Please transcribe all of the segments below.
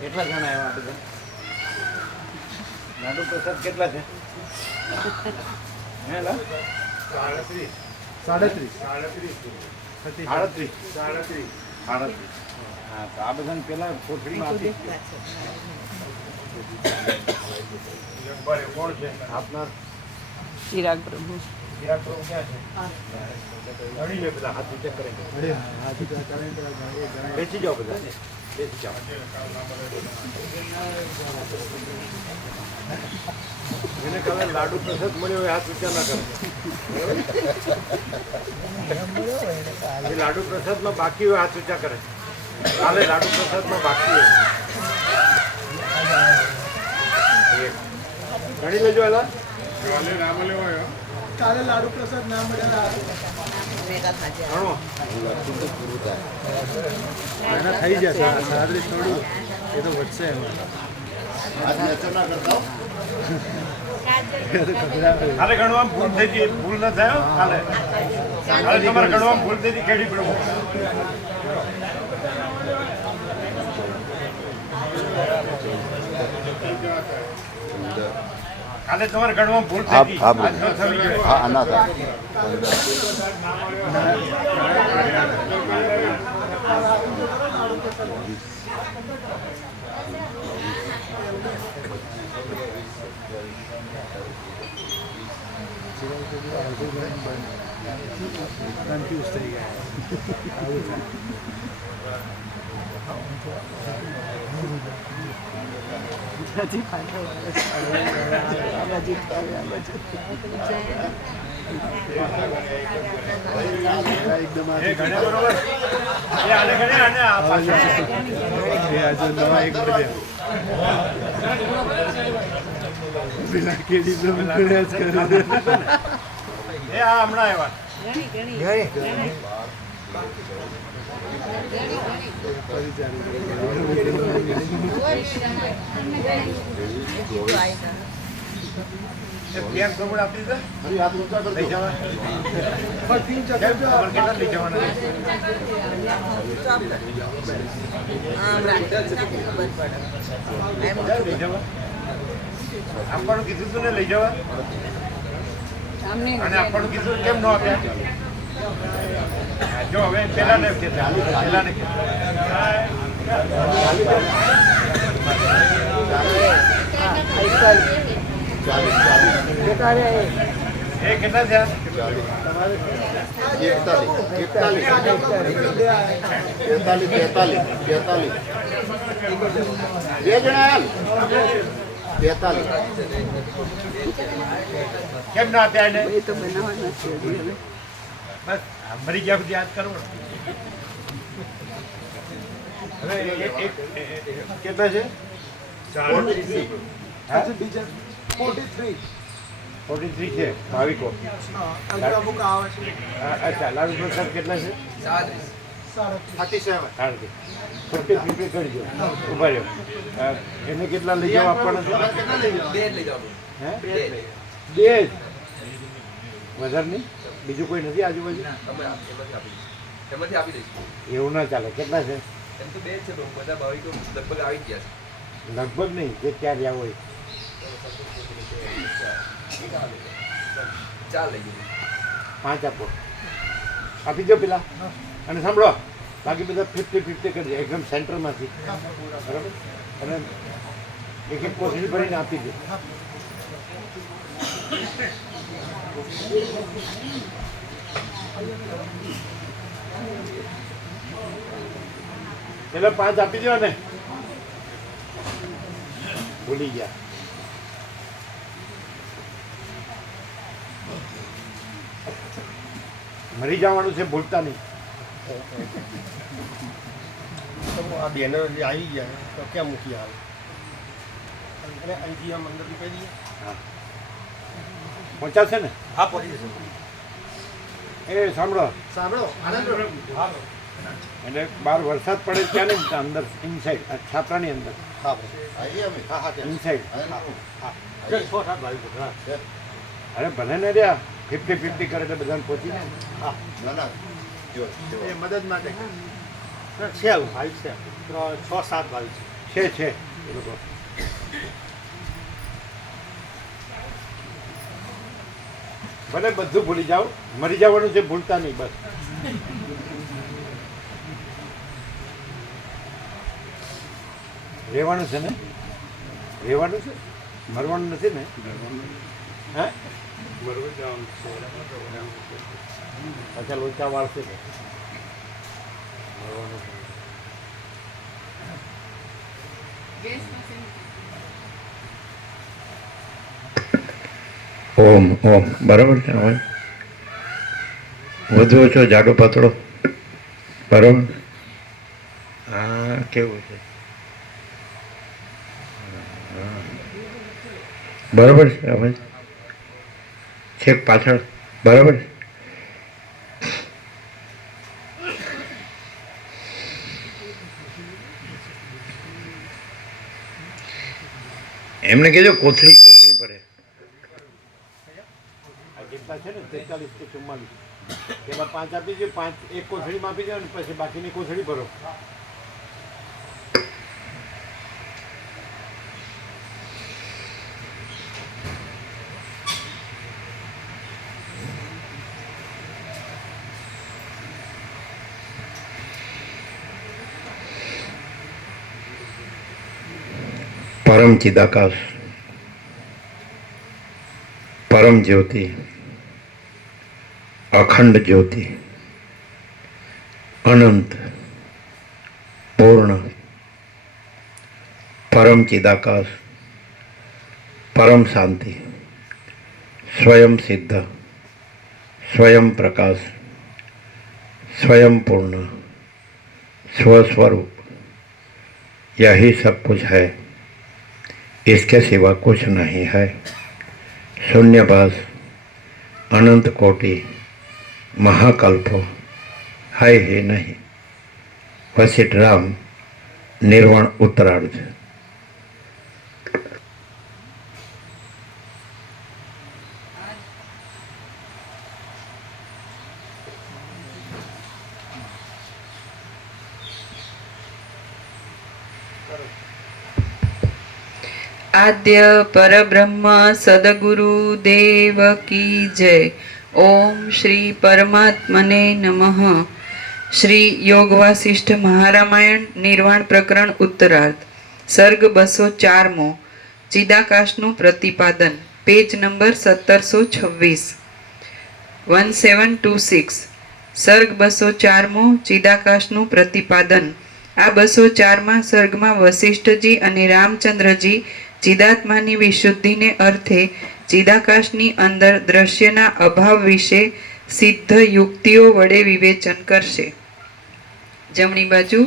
કેટલા જણા આવ્યા બધા? લાડુ પ્રસાદ કેટલા છે? હે લા? 37. હા, તો આ બધાને પેલા કોથળીમાં આપી કોણ છે આપના? ચિરાગ પ્રભુ. ચિરાગ પ્રભુ ક્યાં છે? ગણી લે બધા, હાથ ચેક કરે. બેસી જાઓ બધા, બેસી જાઓ. એને કાલે લાડુ પ્રસાદ મળ્યો હોય હાથ ઊંચા ના કરે. એ લાડુ પ્રસાદમાં બાકી હોય હાથ ઊંચા કરે. કાલે લાડુ પ્રસાદમાં બાકી હોય. ગણી લેજો એલા. કાલે લાડુ પ્રસાદ ના મળ્યા. ગણો. એના થઈ જશે 37 થોડું એ તો વધશે એમાં. કાલે ગણવામાં ભૂલ થઈ હતી, ભૂલ ન થાય કાલે. કાલે તમારે ગણવામાં ભૂલ થઈ હતી, કેડી પડવું. કાલે તમારે ગણવામાં ભૂલ થઈ હતી. આજ ન થવી જોઈએ. હા ના થાય. કન્ફ્યુઝ થઈ ગયા. આવું થાય. હજી પાછળ આ બાજુ આ બાજુ. એકદમ એ ગણે બરોબર. એ આને ગણે, આને આ પાછળ. આજે નવા એક મળ્યા. પેલા કેડી તો ગણ્યા જ કરે. એ આ હમણાં આવ્યા. ક્યાંક ગમણ આપી દે. લઈ જવા. કેટલા લઈ જવાના? લઈ જવા. આપવાનું કીધું તું ને લઈ જવા. અને આપવાનું કીધું કેમ ન આપ્યા? જો હવે પેલા ને પેલા ને એ કેટલા થયા? 43. કેમ ના આપ્યા એને? એ તો બનાવવાના છે હજી હવે. બસ મરી ગયા સુધી યાદ કરવો. હવે કેટલા છે? 43 છે ભાવિકો. અચ્છા, લાડુ પ્રસાદ કેટલા છે? 37. 50 કરજો. ઉભા રહ્યો. એને કેટલા લઈ જવા આપવાના છે? 2 લઈ જવાનું. હે? 2 વધારે નહીં? બીજું કોઈ નથી આજુબાજુ? એવું ના ચાલે. કેટલા છે? લગભગ નહીં, જે ક્યાં રહ્યા હોય. 5 આપો. આપી દો પેલા. અને સાંભળો, બાકી બધા 50-50 કરજો એકદમ સેન્ટરમાંથી. બરાબર? અને એક કોથળી ભરીને આપી દો. પેલા 5 આપી દો ને. ભૂલી ગયા. મરી જવાનું છે, ભૂલતા નહીં. આ બેનર આવી ગયા તો ક્યાં મૂકી આવે? અને અહીંથી આમ અંદરથી કહી દઈએ. હા, પહોંચાશે ને? હા, પહોંચી જશે. એ સાંભળો, આનંદ. એટલે બહાર વરસાદ પડે ત્યાં ને અંદર ઇનસાઇડ છાપરાની અંદર હા ઇનસાઇડ. 6-7 ભાઈ. અરે ભલે ને રહ્યા 50-50 કરે એટલે બધાને પહોંચી ને. એ મદદ માટે. છે આવું ભાઈ છે 6-7 ભાઈ છે એ લોકો. ભલે બધું ભૂલી જાઓ, મરી જવાનું છે, ભૂલતા નહીં બસ. રહેવાનું છે ને, રહેવાનું છે, મરવાનું નથી ને. હા, અચ્છા, લોચા વાળશે ને. મરવાનું છે. ઓમ ઓમ બરાબર છે. હવે વધુ ઓછો જાડો પાતળો બરાબર. હા, કેવું છે? બરાબર છે. હવે છેક પાછળ બરાબર છે. એમને કહેજો કોથળી કોથળી ભરે. આ જેટલા છે ને 43 કે 44 એમાં 5 આપી દો, 5 એક કોથળીમાં આપી દો, અને પછી બાકીની કોથળી ભરો. परम चिदाकाश, परम ज्योति, अखंड ज्योति, अनंत पूर्ण, परम चिदाकाश, परम शांति, स्वयं सिद्ध, स्वयं प्रकाश, स्वयं पूर्ण, स्वस्वरूप, यही सब कुछ है, इसके सिवा कुछ नहीं है. शून्यभास, अनंत कोटि, महाकल्पो है ही नहीं. वशिष्ठ राम, निर्वाण उत्तरार्ध. આદ્ય પરબ્રહ્મ સદગુરુ દેવ કી જય. ઓમ શ્રી પરમાત્મને નમઃ. શ્રી યોગ વાસિષ્ઠ મહારામાયણ નિર્વાણ પ્રકરણ ઉત્તરાર્ધ. સર્ગ 204મો. ચિદાકાશનું પ્રતિપાદન. Page number 1726. 1726. સર્ગ 204મો. ચિદાકાશનું પ્રતિપાદન. આ 204માં સર્ગમાં વશિષ્ઠજી અને રામચંદ્રજી ચિદાત્માની વિશુદ્ધિને અર્થે ચિદાકાશની અંદર દ્રશ્યના અભાવ વિશે સિદ્ધ યુક્તિઓ વડે વિવેચન કરશે. જમણી બાજુ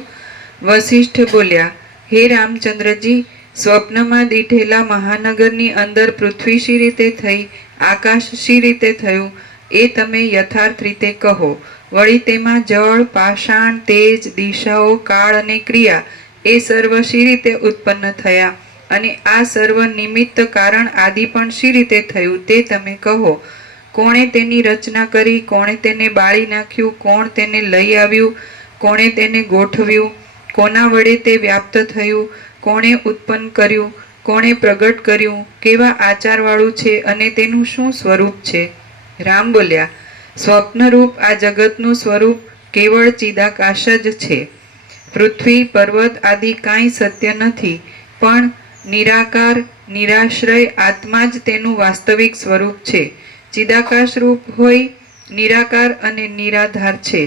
વશિષ્ઠ બોલ્યા, હે રામચંદ્રજી, સ્વપ્નમાં દીઠેલા મહાનગરની અંદર પૃથ્વી શી રીતે થઈ, આકાશ શી રીતે થયું, એ તમે યથાર્થ રીતે કહો. વળી તેમાં જળ, પાષાણ, તેજ, દિશાઓ, કાળ અને ક્રિયા એ સર્વ શી રીતે ઉત્પન્ન થયા, અને આ સર્વ નિમિત્ત કારણ આદિ પણ શી રીતે થયું તે તમે કહો. કોણે તેની રચના કરી, કોણે તેને બાળી નાખ્યું, કોણ તેને લઈ આવ્યું, કોણે તેને ગોઠવ્યું, કોના વડે તે વ્યાપ્ત થયું, કોણે ઉત્પન્ન કર્યું, કોણે પ્રગટ કર્યું, કેવા આચારવાળું છે અને તેનું શું સ્વરૂપ છે. રામ બોલ્યા, સ્વપ્નરૂપ આ જગતનું સ્વરૂપ કેવળ ચિદાકાશ જ છે. પૃથ્વી, પર્વત આદિ કાંઈ સત્ય નથી, પણ નિરાકાર નિરાશ્રય આત્મા જ તેનું વાસ્તવિક સ્વરૂપ છે. ચિદાકાશ રૂપ હોય નિરાકાર અને નિરાધાર છે,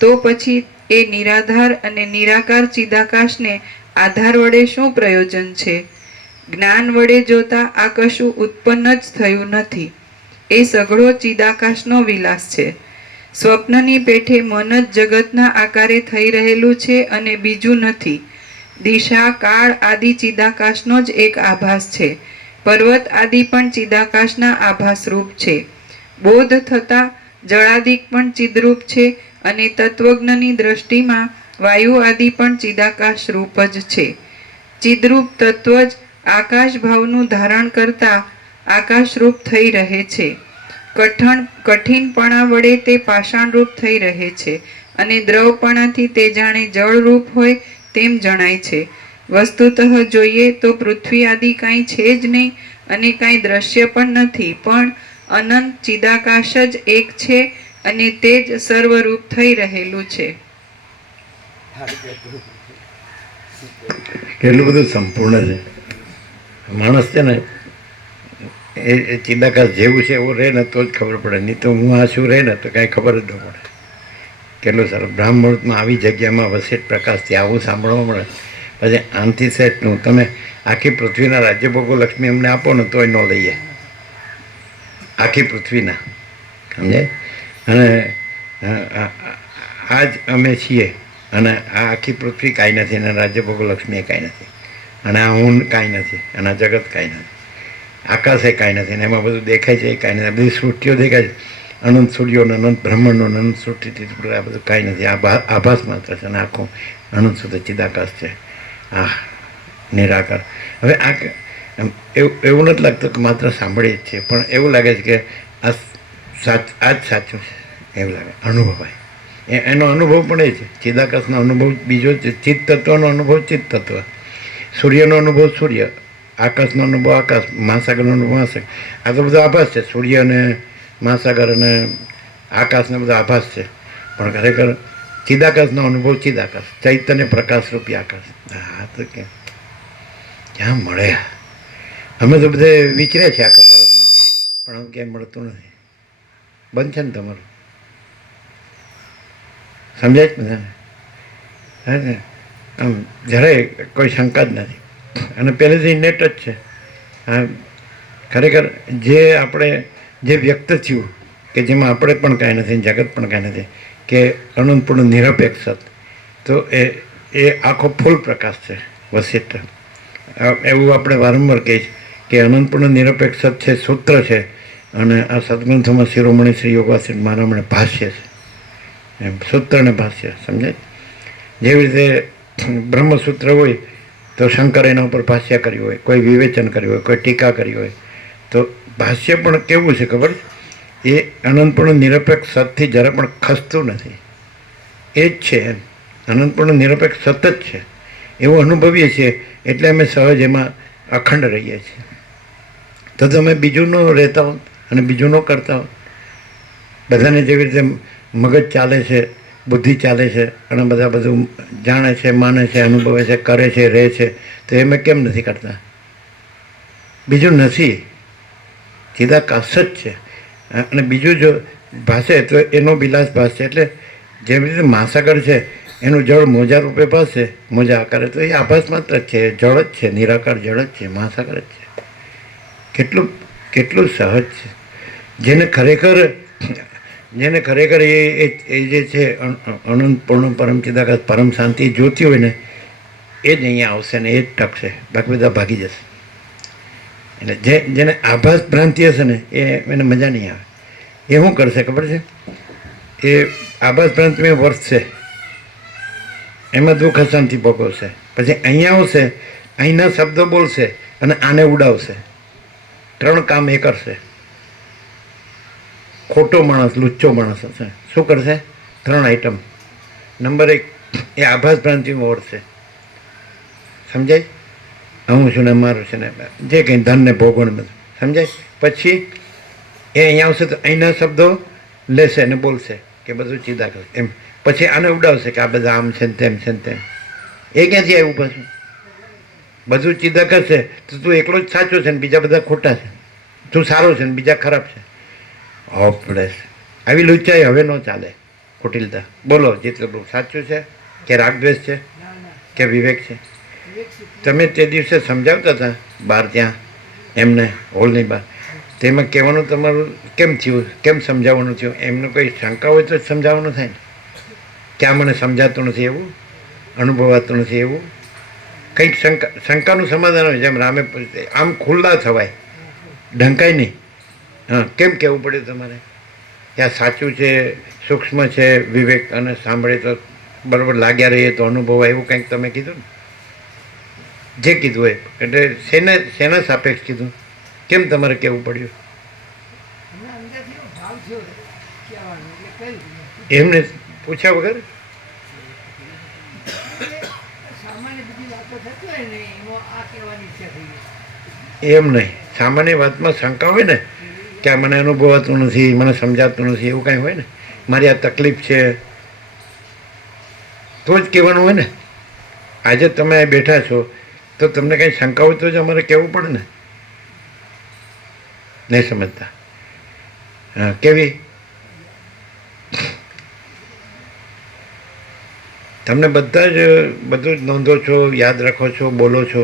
તો પછી એ નિરાધાર અને નિરાકાર ચિદાકાશને આધાર વડે શું પ્રયોજન છે? જ્ઞાન વડે જોતા આ કશું ઉત્પન્ન જ થયું નથી. એ સઘળો ચિદાકાશનો વિલાસ છે. સ્વપ્નની પેઠે મન જ જગતના આકારે થઈ રહેલું છે અને બીજું નથી. દિશા, કાળ આદિ ચિદાકાશનો જ એક આભાસ છે. પર્વત આદિ પણ ચિદાકાશના આભાસ રૂપ છે. બોધ થતા જળાદિક પણ ચિદરૂપ છે, અને તત્વજ્ઞની દ્રષ્ટિમાં વાયુ આદિ પણ ચિદાકાશ રૂપ જ છે. ચિદરૂપ તત્વ જ આકાશ ભાવનું ધારણ કરતા આકાશરૂપ થઈ રહે છે. કઠિનપણા વડે તે પાષાણરૂપ થઈ રહે છે, અને દ્રવપણાથી તે જાણે જળરૂપ હોય તેમ જણાય છે. વસ્તુતઃ જોઈએ તો પૃથ્વી આદિ કાંઈ છે જ નહીં અને કાંઈ દ્રશ્ય પણ નથી, પણ અનંત ચિદાકાશ જ એક છે અને તે જ સર્વરૂપ થઈ રહેલું છે. કેટલું બધું સંપૂર્ણ છે. માણસ છે ને એ ચિદાકાશ જેવું છે એવું રહે ને તો જ ખબર પડે, નહીં તો હું આ શું રહે ને તો કાંઈ ખબર જ ન પડે. કેટલું સારું બ્રાહ્મણમાં આવી જગ્યામાં વસેટ પ્રકાશથી આવું સાંભળવા મળે. પછી આનથી સેટનું તમે આખી પૃથ્વીના રાજ્યભોગો લક્ષ્મી અમને આપો ને તોય ન લઈએ, આખી પૃથ્વીના, સમજાય? અને આ જ અમે છીએ અને આ આખી પૃથ્વી કાંઈ નથી અને રાજ્યભોગો લક્ષ્મી એ કાંઈ નથી અને આ હું કાંઈ નથી અને આ જગત કાંઈ નથી, આકાશ એ કાંઈ નથી અને એમાં બધું દેખાય છે એ કાંઈ નથી. બધી સૃષ્ટિઓ દેખાય છે, અનંત સૂર્યો અનંત બ્રહ્માંડનો અનંત સૃષ્ટિથી આ બધું કાંઈ નથી. આ આભાસ માત્ર છે અને આખું અનંત સુધી ચિદાકાશ છે. આ નિરાકાર. હવે આ એવું નથી લાગતું કે માત્ર સાંભળીએ જ છીએ, પણ એવું લાગે છે કે આ જ સાચું છે એવું લાગે, અનુભવાય. એનો અનુભવ પણ એ છે, ચિદાકાશનો અનુભવ બીજો છે, ચિત્ત તત્વનો અનુભવ ચિત્ત તત્વ, સૂર્યનો અનુભવ સૂર્ય, આકાશનો અનુભવ આકાશ, મહાસાગરનો અનુભવ મહાસાગર. આ તો બધો આભાસ છે, સૂર્ય અને મહાસાગર અને આકાશને બધો આભાસ છે, પણ ખરેખર ચિદાકાશનો અનુભવ ચિદાકાશ, ચૈતન્ય પ્રકાશ રૂપી આકાશ. હા તો ક્યાં મળે? અમે તો બધે વિચર્યા છીએ આખા ભારતમાં, પણ આમ ક્યાંય મળતું નથી. બંધ છે ને તમારું? સમજાય જ બધાને? હા ને? આમ જરાય કોઈ શંકા જ નથી અને પહેલેથી નેટ જ છે. હા, ખરેખર જે આપણે જે વ્યક્ત થયું કે જેમાં આપણે પણ કાંઈ નથી, જગત પણ કાંઈ નથી, કે અનંતપૂર્ણ નિરપેક્ષ સત, તો એ આખો ફૂલ પ્રકાશ છે વસિષ્ઠ. એવું આપણે વારંવાર કહીએ કે અનંતપૂર્ણ નિરપેક્ષ સત છે, સૂત્ર છે, અને આ સદગ્રંથોમાં શિરોમણી શ્રી યોગાશ્રી મહારામણે ભાષ્ય છે, એમ સૂત્ર અને ભાષ્ય, સમજાય? જેવી રીતે બ્રહ્મસૂત્ર હોય તો શંકર એના ઉપર ભાષ્ય કર્યું હોય, કોઈ વિવેચન કર્યું હોય, કોઈ ટીકા કરી હોય, તો ભાષ્ય પણ કેવું છે ખબર? એ અનંતપૂર્ણ નિરપેક્ષ સતથી જરા પણ ખસતું નથી, એ જ છે એમ. અનંતપૂર્ણ નિરપેક્ષ સત જ છે એવું અનુભવીએ છીએ, એટલે અમે સહજ એમાં અખંડ રહીએ છીએ. તો તમે બીજું ન રહેતા હો અને બીજું ન કરતા હો, બધાને જેવી રીતે મગજ ચાલે છે, બુદ્ધિ ચાલે છે અને બધા બધું જાણે છે, માને છે, અનુભવે છે, કરે છે, રહે છે, તો એમ કેમ નથી કરતા? બીજું નથી, ચિદાકાશ જ છે. અને બીજું જો ભાષે તો એનો વિલાસ ભાષે, એટલે જેવી રીતે મહાસાગર છે એનું જળ મોજા રૂપે ભાષે, મોજા આકારે, તો એ આભાસ માત્ર જ છે, જળ જ છે, નિરાકાર જળ જ છે, મહાસાગર જ છે. કેટલું સહજ છે. જેને ખરેખર એ જે છે અનંત પૂર્ણ પરમ ચિદાકાશ પરમ શાંતિ જોતી હોય ને, એ જ અહીંયા આવશે ને એ જ ટકશે, બાકી બધા ભાગી જશે. એટલે જેને આભાસ ભ્રાંતિ હશે ને એને મજા નહીં આવે. એ શું કરશે ખબર છે? એ આભાસ ભ્રાંતિમાં વર્તશે, એમાં દુઃખ અશાંતિ ભોગવશે, પછી અહીંયા આવશે, અહીંના શબ્દો બોલશે અને આને ઉડાવશે. 3 કામ એ કરશે. ખોટો માણસ, લુચ્ચો માણસ હશે, શું કરશે? 3 આઈટમ. નંબર 1, એ આભાસ ભ્રાંતિમાં ઓળશે, સમજાય? હું છું ને મારું છે ને જે કંઈ ધન ને ભોગવણ બધું, સમજાય? પછી એ અહીંયા આવશે તો અહીંના શબ્દો લેશે અને બોલશે કે બધું ચિદાકાશ એમ. પછી આને ઉડાવશે કે આ બધા આમ છે ને તેમ છે ને તેમ. એ ક્યાંથી આવ્યું પાછું? બધું ચિદાકાશ છે તો તું એકલો જ સાચો છે ને બીજા બધા ખોટા છે, તું સારો છે ને બીજા ખરાબ છે. હોપલેસ. આવી લુચ્ચાઈ હવે ન ચાલે. કુટિલતા. બોલો જેટલું સાચું છે કે રાગદ્વેષ છે કે વિવેક છે? તમે તે દિવસે સમજાવતા હતા બહાર ત્યાં એમને હોલની બહાર, તેમાં કહેવાનું તમારું કેમ થયું, કેમ સમજાવવાનું થયું? એમનું કોઈ શંકા હોય તો જ સમજાવવાનું થાય ને. ક્યાં મને સમજાતું નથી એવું, અનુભવાતું નથી એવું, કંઈક શંકાનું સમાધાન હોય. જેમ રામે આમ ખુલ્લા થવાય, ઢંકાય નહીં. હા, કેમ કહેવું પડ્યું તમારે કે આ સાચું છે, સૂક્ષ્મ છે, વિવેક, અને સાંભળે તો બરાબર લાગ્યા રહીએ તો અનુભવાય, એવું કંઈક તમે કીધું ને? જે કીધું એ એટલે શેના સાપેક્ષ કીધું? કેમ તમારે કહેવું પડ્યું? એમને પૂછ્યા વગર? સામાન્ય બધી વાતો થતી હોય ને એમાં આ કહેવાની ઈચ્છા થઈ ગઈ. એમ નહીં, સામાન્ય વાતમાં શંકા હોય ને કે આ મને અનુભવાતું નથી, મને સમજાતું નથી, એવું કાંઈ હોય ને, મારી આ તકલીફ છે તો જ કહેવાનું હોય ને. આજે તમે અહીં બેઠા છો તો તમને કંઈ શંકા હોય તો જ અમારે કહેવું પડે ને. નહીં સમજતા? હા, કેવી? તમને બધા જ બધું જ નોંધો છો, યાદ રાખો છો, બોલો છો,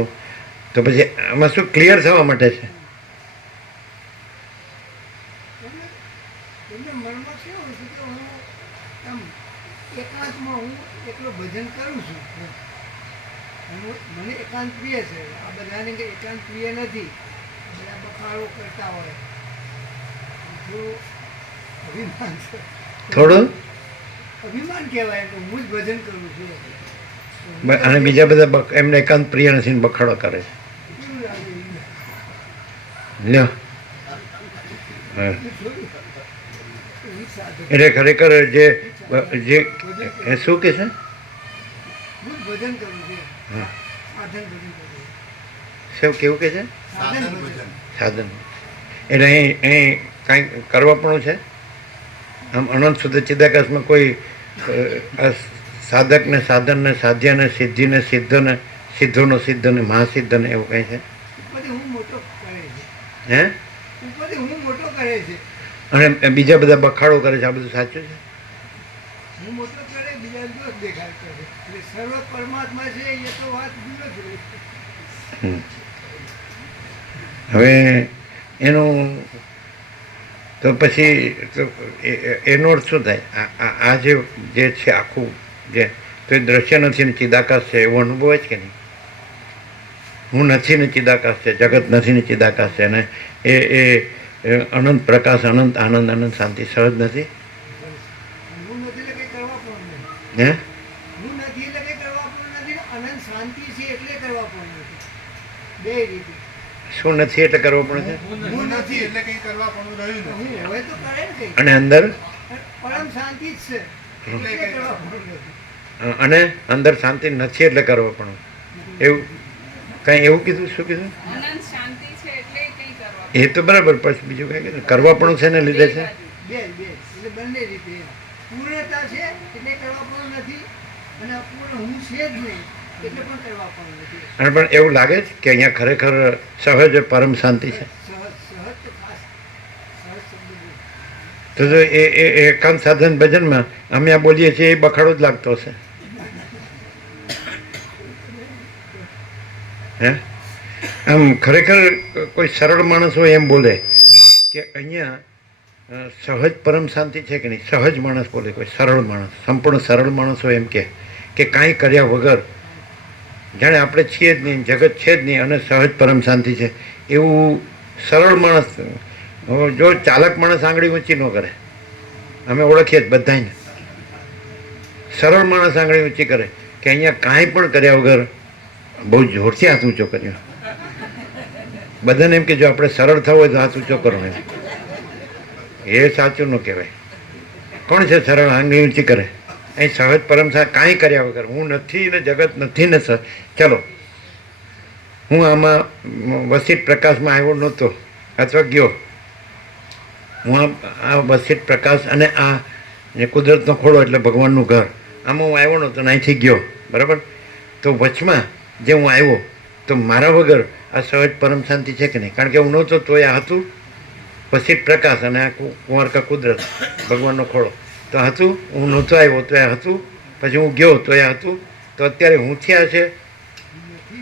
તો પછી આમાં શું ક્લિયર થવા માટે છે? એમને મનમાં કેવું છે કે હું આમ એકાંતમાં હું એકલો ભજન કરું છું. મને એકાંત પ્રિય છે. આ બધાને કંઈ એકાંત પ્રિય નથી. બધા બખાડો કરતા હોય. થોડું અભિમાન છે. થોડું અભિમાન કહેવાય કે હું જ ભજન કરું છું. અને બીજા બધા એમને એકાંત પ્રિય નથી ને બખાડો કરે છે. કેવું લાગે એને? લ્યો. હા. એ થોડું એ સાધક. એટલે ખરેખર જે જે એ શું કે છે? હું જ ભજન કરું છું. હા, સાધન ભજન કરું છું. શું કેવું કે છે? સાધન ભજન. સાધન. એટલે અહીં કાંઈ કરવાપણું છે? આમ અનંત શુદ્ધ ચિદાકાશમાં કોઈ સાધકને, સાધનને, સાધ્યને, સિદ્ધિને, સિદ્ધને, સિદ્ધોનો સિદ્ધને, મહાસિદ્ધને એવું કંઈ છે? ઉપરથી હું મોટો કરે છે. હે? ઉપરથી હું મોટો કરે છે. અને બીજા બધા બખાડો કરે છે, આ બધું સાચું છે? હું મોટો કરે બીજા દોષ દેખાડ કરે. એટલે સર્વ પરમાત્મા છે એ તો વાત જુદો જ રહી. હમ. હવે એનું તો પછી તો એનો અર્થ શું થાય? આ જે છે આખું જે તો એ દ્રશ્ય નથી ને ચિદાકાશ છે એવો અનુભવ જ કે નહીં? હું નથી ને ચિદાકાશ છે, જગત નથી ને ચિદાકાશ છે, અને એ અનંત પ્રકાશ, અનંત આનંદ, અનંત શાંતિ સહજ નથી? હું નથી એટલે કંઈ કરવા પણ નથી. હે? હું નથી એટલે કંઈ કરવા પણ નથી ને અનંત શાંતિ છે એટલે કરવા પણ નથી. બે રીતે. શું નથી એટલે કરવો પડે છે? હું નથી એટલે કંઈ કરવા પણ રહ્યું નથી. હું હોય તો કરે ને કંઈ. અને અંદર પરમ શાંતિ જ છે એટલે કરવા પણ નથી. અને અંદર શાંતિ નથી એટલે કરવો પણ એવું કાંઈ એવું કીધું? શું કીધું? અનંત શાંતિ છે એટલે કંઈ કરવા. એ તો બરાબર, પછી બીજું કાંઈ કીધું? કરવા પણ છે ને લીધે છે? બે એટલે બંને રીતે. પૂર્ણતા છે એટલે કરવા પણ નથી અને અપૂર્ણ હું છે જ નહીં એટલે પણ કરવા પણ નથી. અને પણ એવું લાગે છે કે અહીંયા ખરેખર સહજ પરમ શાંતિ છે? સહજ તો ખાસ સહજ શબ્દ બોલ. તો જો એ એકાંત સાધન ભજનમાં અમે આ બોલીએ છીએ એ બખાડો જ લાગતો હશે. હે? આમ ખરેખર કોઈ સરળ માણસ હોય એમ બોલે કે અહીંયા સહજ પરમ શાંતિ છે કે નહીં? સહજ માણસ બોલે, કોઈ સરળ માણસ, સંપૂર્ણ સરળ માણસ હોય એમ કે કાંઈ કર્યા વગર જાણે આપણે છીએ જ નહીં, જગત છે જ નહીં અને સહજ પરમ શાંતિ છે એવું સરળ માણસ. જો ચાલક માણસ આંગળી ઊંચી ન કરે, અમે ઓળખીએ જ બધાને. સરળ માણસ આંગળી ઊંચી કરે કે અહીંયા કાંઈ પણ કર્યા વગર બહુ જોરથી હાથ ઊંચો કર્યો. બધાને એમ કે જો આપણે સરળ થવું હોય તો હાથ ઊંચો કરો એમ. એ સાચું ન કહેવાય. કોણ છે સરળ આંગળી ઊંચી કરે? અહીં સહજ પરમ કાંઈ કર્યા વગર હું નથી ને જગત નથી ને ચલો હું આમાં વસિત પ્રકાશમાં આવ્યો નહોતો અથવા ગયો, હું આ વસિત પ્રકાશ અને આ જે કુદરતનો ખોળો એટલે ભગવાનનું ઘર, આમાં હું આવ્યો નહોતો ને અહીંથી ગયો, બરાબર? તો વચમાં જે હું આવ્યો તો મારા વગર આ સહજ પરમ શાંતિ છે કે નહીં? કારણ કે હું નહોતો તો આ હતું વસિત પ્રકાશ અને આ કુંવારકા કુદરત ભગવાનનો ખોળો તો હતું. હું નહોતો આવ્યો તો એ હતું, પછી હું ગયો તો એ હતું. તો અત્યારે હું થયા છે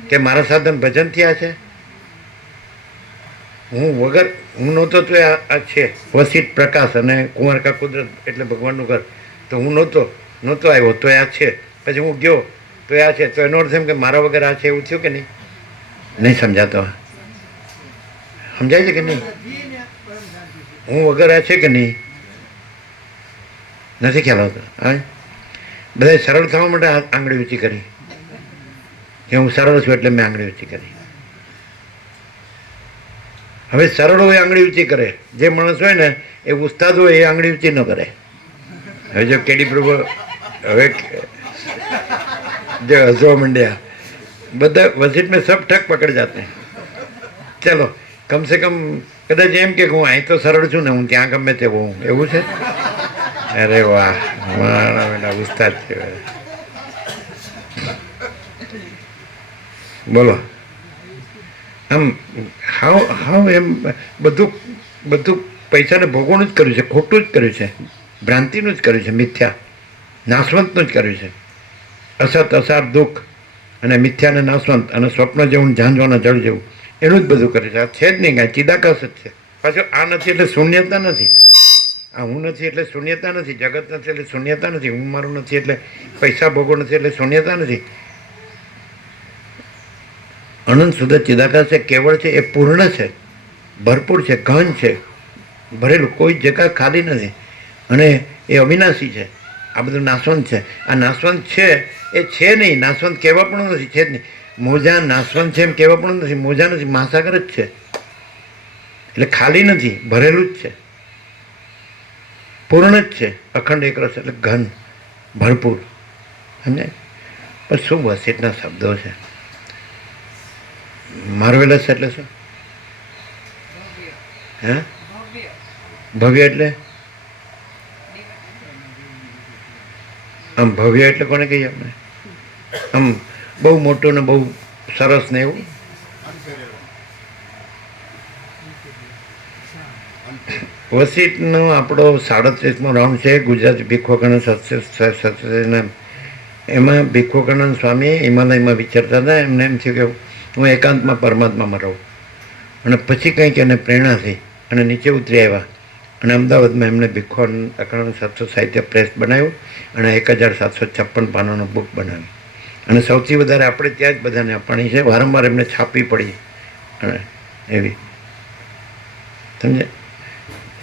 કે મારા સાધન ભજન થયા છે? હું વગર હું નહોતો તો આ છે વસિત પ્રકાશ અને કુંવારકા કુદરત એટલે ભગવાનનું ઘર. તો હું નહોતો આવ્યો તો આ છે, પછી હું ગયો તો આ છે. તો એનો અર્થ એમ કે મારા વગર આ છે એવું થયું કે નહીં? નહીં સમજાતો? સમજાય છે કે નહીં? નથી ને પરમ શાંતિ છે. હું વગર આ છે કે નહીં? નથી ખ્યાલ આવતો? હા, બધાએ સરળ થવા માટે આંગળી ઊંચી કરી કે હું સરળ છું એટલે મેં આંગળી ઊંચી કરી. હવે સરળ હોય આંગળી ઊંચી કરે, જે માણસ હોય ને એ ઉસ્તાદ હોય એ આંગળી ઊંચી ન કરે. હવે જો કેડી પ્રભુ હવે जो हंसवा मंडिया બધા વસીટ મેં સબ ઠક પકડ જાતે ચલો કમ સે કમ કદાચ એમ કે હું અહીં તો સરળ છું ને હું ત્યાં ગમે તે હોઉં એવું છે અરે વાહ મારા બેટા ઉસ્તાદ છે બોલો આમ હાવ હાવ એમ બધું બધું પૈસાને ભોગવવાનું જ કર્યું છે ખોટું જ કર્યું છે ભ્રાંતિનું જ કર્યું છે મિથ્યા નાશવંતનું જ કર્યું છે અસત અસાર દુઃખ અને મિથ્યા અને નાશવંત અને સ્વપ્ન જેવું ઝાંઝવાના જળ જેવું એનું જ બધું કરે છે આ છે જ નહીં કાંઈ ચિદાકાશ જ છે પાછું આ નથી એટલે શૂન્યતા નથી આ હું નથી એટલે શૂન્યતા નથી જગત નથી એટલે શૂન્યતા નથી હું મારું નથી એટલે પૈસા ભોગવો નથી એટલે શૂન્યતા નથી અનંત શુદ્ધ ચિદાકાશ છે કેવળ છે એ પૂર્ણ છે ભરપૂર છે ઘન છે ભરેલું કોઈ જગ્યા ખાલી નથી અને એ અવિનાશી છે આ બધું નાશવંત છે આ નાશવંત છે એ છે નહીં નાશવંત કહેવા પણ નથી છે જ નહીં મોજા નાશવંત છે એમ કહેવા પણ નથી મોજા નથી મહાસાગર જ છે એટલે ખાલી નથી ભરેલું જ છે પૂર્ણ જ છે અખંડ એકરસ એટલે ઘન ભરપૂર સમજે પણ શું વસીટના શબ્દો છે માર્વેલસ એટલે શું હે ભવ્ય એટલે આમ ભવ્ય એટલે કોને કહીએ આપણે આમ બહુ મોટું ને બહુ સરસ ને એવું વસીટનો આપણો 37મો રાઉન્ડ છે ગુજરાતી ભીખવાકાનંદ સત્સંગના એમાં ભીખવાકાનંદ સ્વામી હિમાલયમાં વિચારતા હતા એમને એમ થયું કે હું એકાંતમાં પરમાત્મામાં રહું અને પછી કંઈક એને પ્રેરણા થઈ અને નીચે ઉતરી આવ્યા અને અમદાવાદમાં એમને ભીખવાકાનંદ સત્સંગ સાહિત્ય પ્રેસ બનાવ્યું અને 1756 પાનાનો બુક બનાવી અને સૌથી વધારે આપણે ત્યાં જ બધાને અપાણી છે વારંવાર એમને છાપવી પડી અને એવી સમજે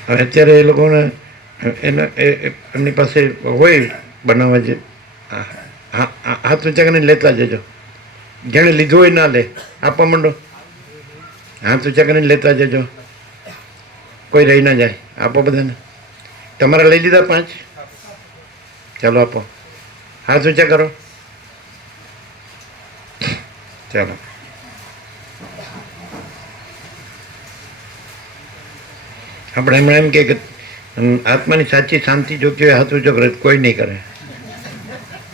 હવે અત્યારે એ લોકોને એમની પાસે હોય બનાવવા જે હાથ ઊંચા કરીને લેતા જજો જેણે લીધું હોય ના લે આપવા માંડો હાથ ઊંચા કરીને લેતા જજો કોઈ રહી ના જાય આપો બધાને તમારા લઈ લીધા 5 ચાલો આપો હાથ ઊંચા કરો ચાલો આપણે એમણે એમ કે આત્માની સાચી શાંતિ જોતી હોય હાથ ઊંચો કરે કોઈ નહીં કરે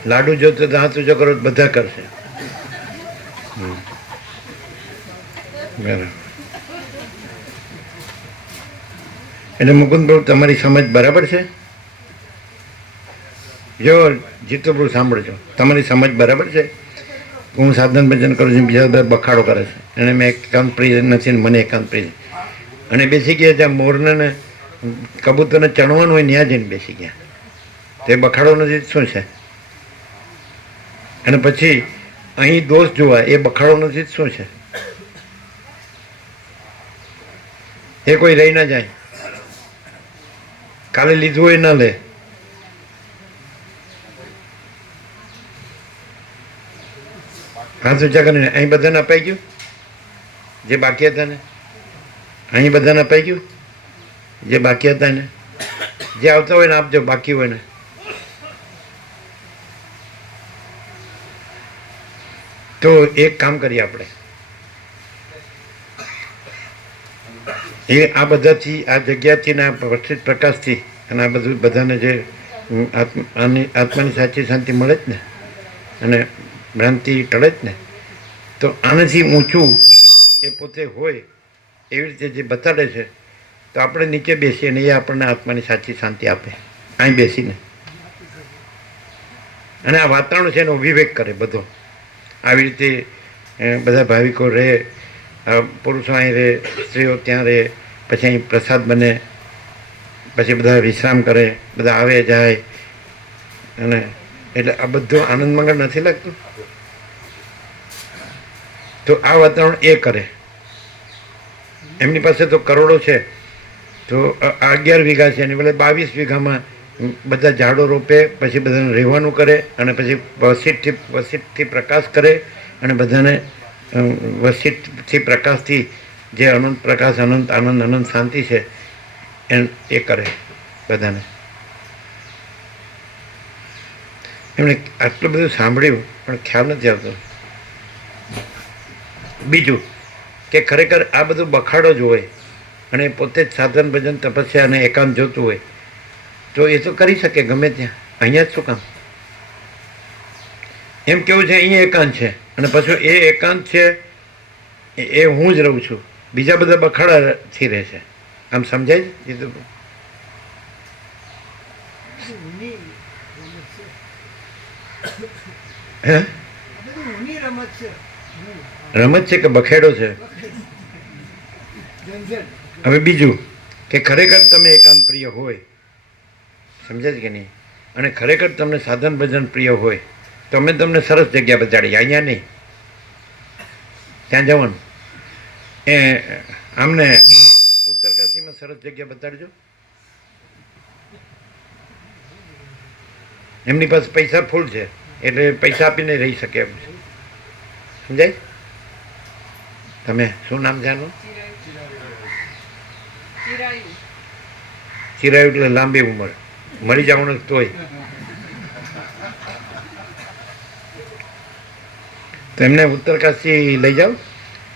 લાડુ જોતો તો હાથ ઊંચો કરો બધા કરશે બરાબર એટલે મુકુંદભાઈ તમારી સમજ બરાબર છે જો જીતુભાઈ સાંભળજો તમારી સમજ બરાબર છે હું સાધન ભજન કરું છું બીજા બધા બખાડો કરે છે અને મેં એકાંત પ્રિય નથી ને મને એકાંત પ્રિય અને બેસી ગયા જ્યાં મોરને ને કબૂતરને ચણવાનું હોય ત્યાં જઈને બેસી ગયા તે બખાડો નથી શું છે અને પછી અહીં દોષ જોવા એ બખાડો નથી શું છે એ કોઈ રહી ના જાય કાલે લીધું હોય ના લે હાથ ઊંચા કરીને અહીં બધાને અપાઈ ગયું જે બાકી હતા ને અહીં બધાને અપાઈ ગયું જે બાકી હતા ને જે આવતા હોય ને આપજો બાકી હોય ને તો એક કામ કરીએ આપણે એ આ બધાથી આ જગ્યાથી ને આ પ્રસ્થિત પ્રકાશથી અને આ બધું બધાને જે આત્માની સાચી શાંતિ મળે જ ને અને ભ્રાંતિ ટળે જ ને તો આનાથી ઊંચું એ પોતે હોય એવી રીતે જે બતાડે છે તો આપણે નીચે બેસીએ ને એ આપણને આત્માની સાચી શાંતિ આપે અહીં બેસીને અને આ વાતાવરણ છે એનો વિવેક કરે બધો આવી રીતે બધા ભાવિકો રહે પુરુષો અહીં રહે સ્ત્રીઓ ત્યાં રહે પછી અહીં પ્રસાદ બને પછી બધા વિશ્રામ કરે બધા આવે જાય અને એટલે આ બધું આનંદ મંગળ નથી લાગતું તો આ વાતાવરણ એ કરે એમની પાસે તો કરોડો છે તો 11 વીઘા છે એની બદલે 22 વીઘામાં બધા ઝાડો રોપે પછી બધાને રહેવાનું કરે અને પછી વસીટથી પ્રકાશ કરે અને બધાને વસીટથી પ્રકાશથી જે અનંત પ્રકાશ અનંત આનંદ અનંત શાંતિ છે એ કરે બધાને એમણે આટલું બધું સાંભળ્યું પણ ખ્યાલ નથી આવતો. બીજું કે ખરેખર આ બધું બખાડો જ હોય અને પોતે જ સાધન ભજન તપસ્યા અને એકાંત જોતું હોય તો એ તો કરી શકે ગમે ત્યાં. અહીંયા જ શું કામ એમ કેવું છે અહીંયા એકાંત છે અને પછી એ એકાંત છે એ હું જ રહું છું, બીજા બધા બખાડાથી રહે છે. આમ સમજાય છે એ તો? ઊની રમત છે. હે આ બધું ઊની રમત છે. રમત છે કે બખેડો છે? ઝંઝટ. હવે બીજું કે ખરેખર તમે એકાંત પ્રિય હોય, સમજાય છે કે નહીં, અને ખરેખર તમને સાધન ભજન પ્રિય હોય તો અમે તમને સરસ જગ્યા બતાડીએ. અહીંયા નહીં, ત્યાં જવાનું. એ આમને ઉત્તરકાશીમાં સરસ જગ્યા બતાડજો. એમની પાસે પૈસા ફૂલ છે એટલે પૈસા આપીને રહી શકે એમ છે. સમજાય? તમે શું નામ છે આનું? ચિરાયુ એટલે લાંબી ઉંમર, મરી જવાનું તોય. તો એમને ઉત્તરકાશી લઈ જાઓ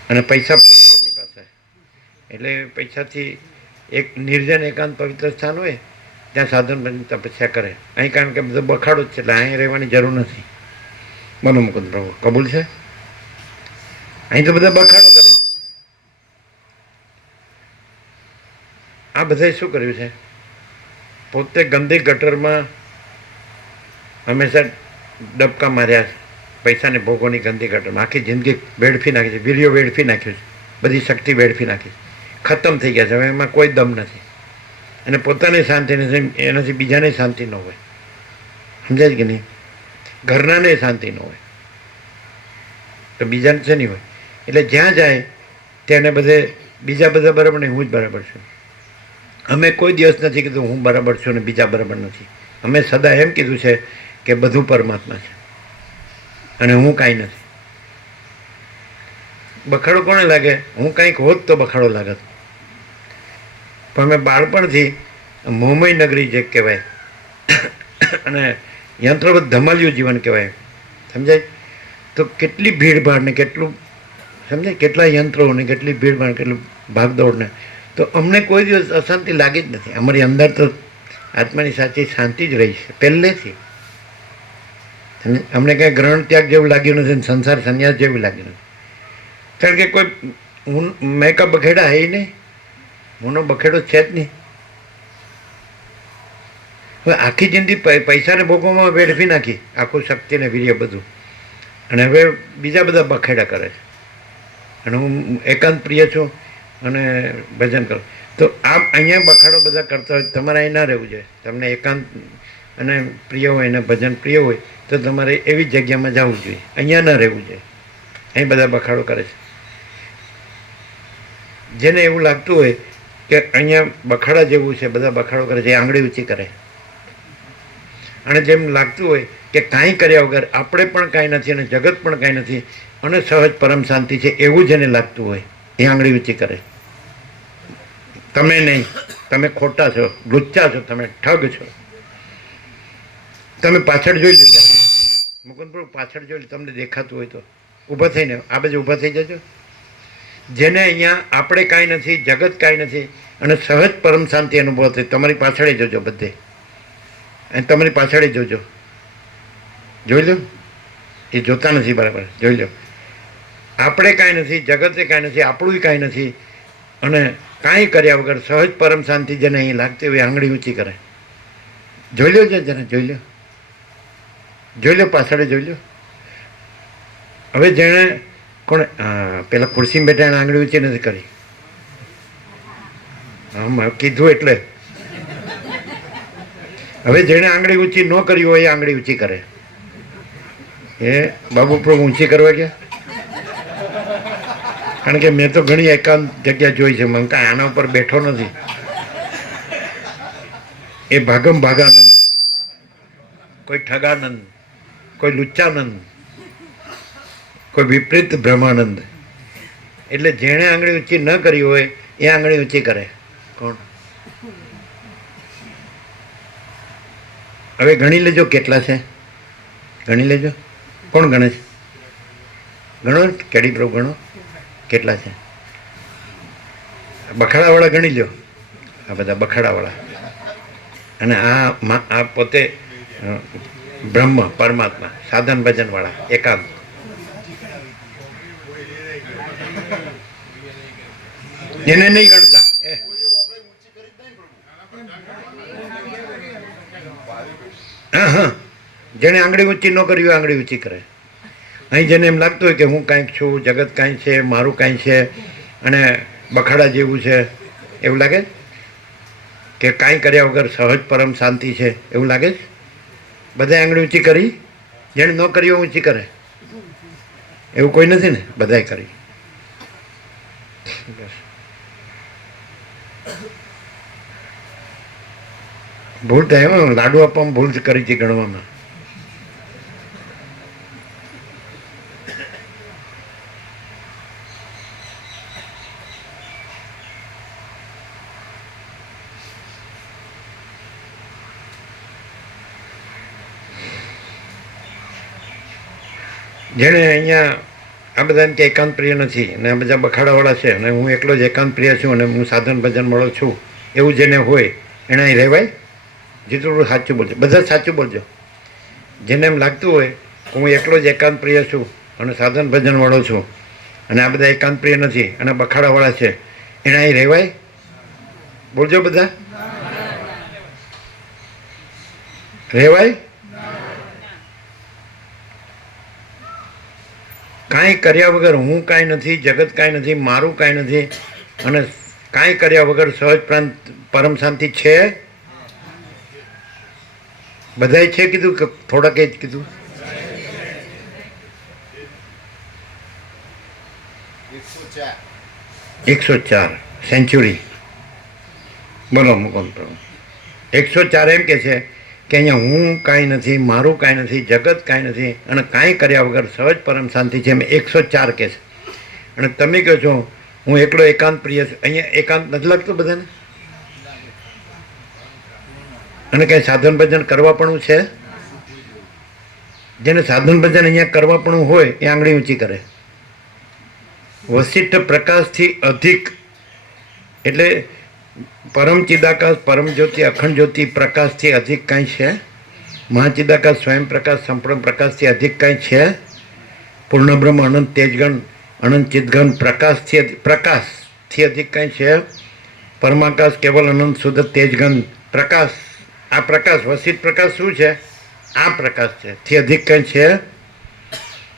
અને પૈસા ફૂલ છે એમની પાસે, એટલે પૈસાથી એક નિર્જન એકાંત પવિત્ર સ્થાન હોય ત્યાં સાધન બની તપસ્યા કરે. અહીં કારણ કે બધો બખાડો જ છે એટલે અહીં રહેવાની જરૂર નથી. બોલો મુકુંદ પ્રભુ, કબૂલ છે? અહીં તો બધા બખાડો કરે છે. આ બધાએ શું કર્યું છે? પોતે ગંદી ગટરમાં હંમેશા ડબકા માર્યા છે, પૈસાની ભોગોની ગંદી ગટરમાં આખી જિંદગી વેડફી નાખી છે, વીર્યો વેડફી નાખ્યું છે, બધી શક્તિ વેડફી નાખી છે, ખતમ થઈ ગયા છે. હવે એમાં કોઈ દમ નથી અને પોતાની શાંતિ નથી, એનાથી બીજાને શાંતિ ન હોય. સમજાય કે નહીં? ઘરનાને શાંતિ ન હોય તો બીજાને છે નહીં હોય. એટલે જ્યાં જાય ત્યાં બધે બીજા બધા બરાબર નહીં, હું જ બરાબર છું. અમે કોઈ દિવસ નથી કીધું હું બરાબર છું ને બીજા બરાબર નથી. અમે સદા એમ કીધું છે કે બધું પરમાત્મા છે અને હું કાંઈ નથી. બખાડો કોને લાગે? હું કાંઈક હોત તો બખાડો લાગત. પણ અમે બાળપણથી મોહમય નગરી જે કહેવાય અને યંત્રવત ધમાલ્યું જીવન કહેવાય. સમજાય? તો કેટલી ભીડભાડ ને કેટલું સમજાય, કેટલા યંત્રો ને કેટલી ભીડભાડ, કેટલું ભાગદોડ ને, તો અમને કોઈ દિવસ અશાંતિ લાગી જ નથી. અમારી અંદર તો આત્માની સાચી શાંતિ જ રહી છે પહેલેથી. અમને કાંઈ ગ્રહણ ત્યાગ જેવું લાગ્યું નથી ને સંસાર સંન્યાસ જેવું લાગ્યું નથી. કારણ કે કોઈ હું મેં કા બખેડા હે નહીં, હુંનો બખેડો છે જ નહીં. હવે આખી જિંદગી પૈસાને ભોગવવામાં વેડફી નાખી, આખું શક્તિ ને વીર્ય બધું, અને હવે બીજા બધા બખેડા કરે છે. અને હું એકાંત પ્રિય છું અને ભજન કરું. તો આપ અહીંયા બખાડો બધા કરતા હોય, તમારે અહીં ના રહેવું જોઈએ. તમને એકાંત અને પ્રિય હોય અને ભજન પ્રિય હોય તો તમારે એવી જગ્યામાં જવું જોઈએ, અહીંયા ના રહેવું જોઈએ. અહીં બધા બખાડો કરે છે. જેને એવું લાગતું હોય કે અહીંયા બખાડા જેવું છે, બધા બખાડો કરે છે, એ આંગળી ઊંચી કરે. અને જેમ લાગતું હોય કે કાંઈ કર્યા વગર આપણે પણ કાંઈ નથી અને જગત પણ કાંઈ નથી અને સહજ પરમ શાંતિ છે, એવું જેને લાગતું હોય એ આંગળી ઊંચી કરે. તમે નહીં, તમે ખોટા છો, લુચ્ચા છો, તમે ઠગ છો. તમે પાછળ જોઈ લીધા, મુકુંદ પ્રભુ પાછળ જોઈ, તમને દેખાતું હોય તો ઊભા થઈને આ બાજુ ઊભા થઈ જજો. જેને અહીંયા આપણે કાંઈ નથી, જગત કાંઈ નથી અને સહજ પરમ શાંતિ અનુભવ થાય, તમારી પાછળ જોજો બધે, અને તમારી પાછળ જોજો. જોઈ લો, એ જોતા નથી બરાબર, જોઈ લો. આપણે કાંઈ નથી, જગતે કાંઈ નથી, આપણું કાંઈ નથી અને કાંઈ કર્યા વગર સહજ પરમ શાંતિ જેને અહીં લાગતી હોય આંગળી ઊંચી કરે. જોઈ લો છે જરા, જોઈ લો, જોઈ લો, પાછળ જોઈ લો. હવે જેણે કોણ પેલા ખુરશીમાં બેઠા એને આંગળી ઊંચી નથી કરી, હા કીધું એટલે. હવે જેણે આંગળી ઊંચી ન કરી હોય એ આંગળી ઊંચી કરે. એ બાબુ પ્રભુ ઊંચી કરવા ગયા? કારણ કે મેં તો ઘણી એકાંત જગ્યા જોઈ છે, મને કાંઈ આના ઉપર બેઠો નથી. એ ભાગમ ભાગાનંદ, કોઈ ઠગાનંદ, કોઈ લુચ્ચાનંદ, કોઈ વિપરીત બ્રહ્માનંદ. એટલે જેણે આંગળી ઊંચી ન કરી હોય એ આંગળી ઊંચી કરે. કોણ? હવે ગણી લેજો કેટલા છે. ગણી લેજો. કોણ ગણે છે? ગણો કેડી પ્રભુ ગણો કેટલા છે. બખાડાવાળા ગણી લો, આ બધા બખાડાવાળા. અને આ પોતે બ્રહ્મ પરમાત્મા સાધન ભજનવાળા એકાંત. એને નહીં ગણતા. હા હા, જેને આંગળી ઊંચી ન કરી હોય આંગળી ઊંચી કરે. અહીં જેને એમ લાગતું હોય કે હું કાંઈક છું, જગત કાંઈ છે, મારું કાંઈ છે અને બખાડા જેવું છે એવું લાગે કે કાંઈ કર્યા વગર સહજ પરમ શાંતિ છે એવું લાગે છે. બધાએ આંગળી ઊંચી કરી, જેણે ન કરી હોય ઊંચી કરે એવું કોઈ નથી ને, બધાએ કરી. ભૂલ થાય, લાડુ આપવામાં ભૂલ કરી હતી ગણવામાં. જેણે અહીંયા આ બધા એમ કે એકાંત પ્રિય નથી અને આ બધા બખાડાવાળા છે અને હું એકલો જ એકાંત પ્રિય છું અને હું સાધન ભજન મળો છું એવું જેને હોય એને અહીં રહેવાય. જેટલું સાચું બોલજો, બધા સાચું બોલજો. જેને એમ લાગતું હોય કે હું એકલો જ એકાંત પ્રિય છું અને સાધન ભજન વાળો છું અને આ બધા એકાંત પ્રિય નથી અને બખાડાવાળા છે એને અહીં રહેવાય. બોલજો બધા, રહેવાય. કાંઈ કર્યા વગર હું કાંઈ નથી, જગત કાંઈ નથી, મારું કાંઈ નથી અને કાંઈ કર્યા વગર સહજ પ્રાંત પરમ શાંતિ છે. બધાએ છે કીધું કે થોડાક જ કીધું? 104 સેન્ચુરી. બોલો મુકુંદ પ્રભુ. 104 એમ કે છે કે અહીંયા હું કાંઈ નથી, મારું કાંઈ નથી, જગત કાંઈ નથી અને કાંઈ કર્યા વગર સહજ પરમ શાંતિ છે. એમ 104 કહે છે. અને તમે કહો છો હું એકલો એકાંત પ્રિય છું. અહીંયા એકાંત નથી લાગતું બધાને? અને કંઈ સાધન ભજન કરવા પણ છે? જેને સાધન ભજન અહીંયા કરવા પણ હોય એ આંગળી ઊંચી કરે. વશિષ્ઠ પ્રકાશથી અધિક એટલે પરમ ચિદાકાશ, પરમ જ્યોતિ, અખંડ જ્યોતિ પ્રકાશથી અધિક કાંઈ છે? મહાચિદાકાશ, સ્વયં પ્રકાશ, સંપૂર્ણ પ્રકાશથી અધિક કાંઈ છે? પૂર્ણ બ્રહ્મ, અનંત તેજગણ, અનંત ચિદગણ પ્રકાશથી અધિક કાંઈ છે? પરમાકાશ, કેવલ અનંત શુદ્ધ તેજગણ પ્રકાશ. આ પ્રકાશ વશિષ્ઠ પ્રકાશ શું છે? આ પ્રકાશ છે. થી અધિક કંઈ છે?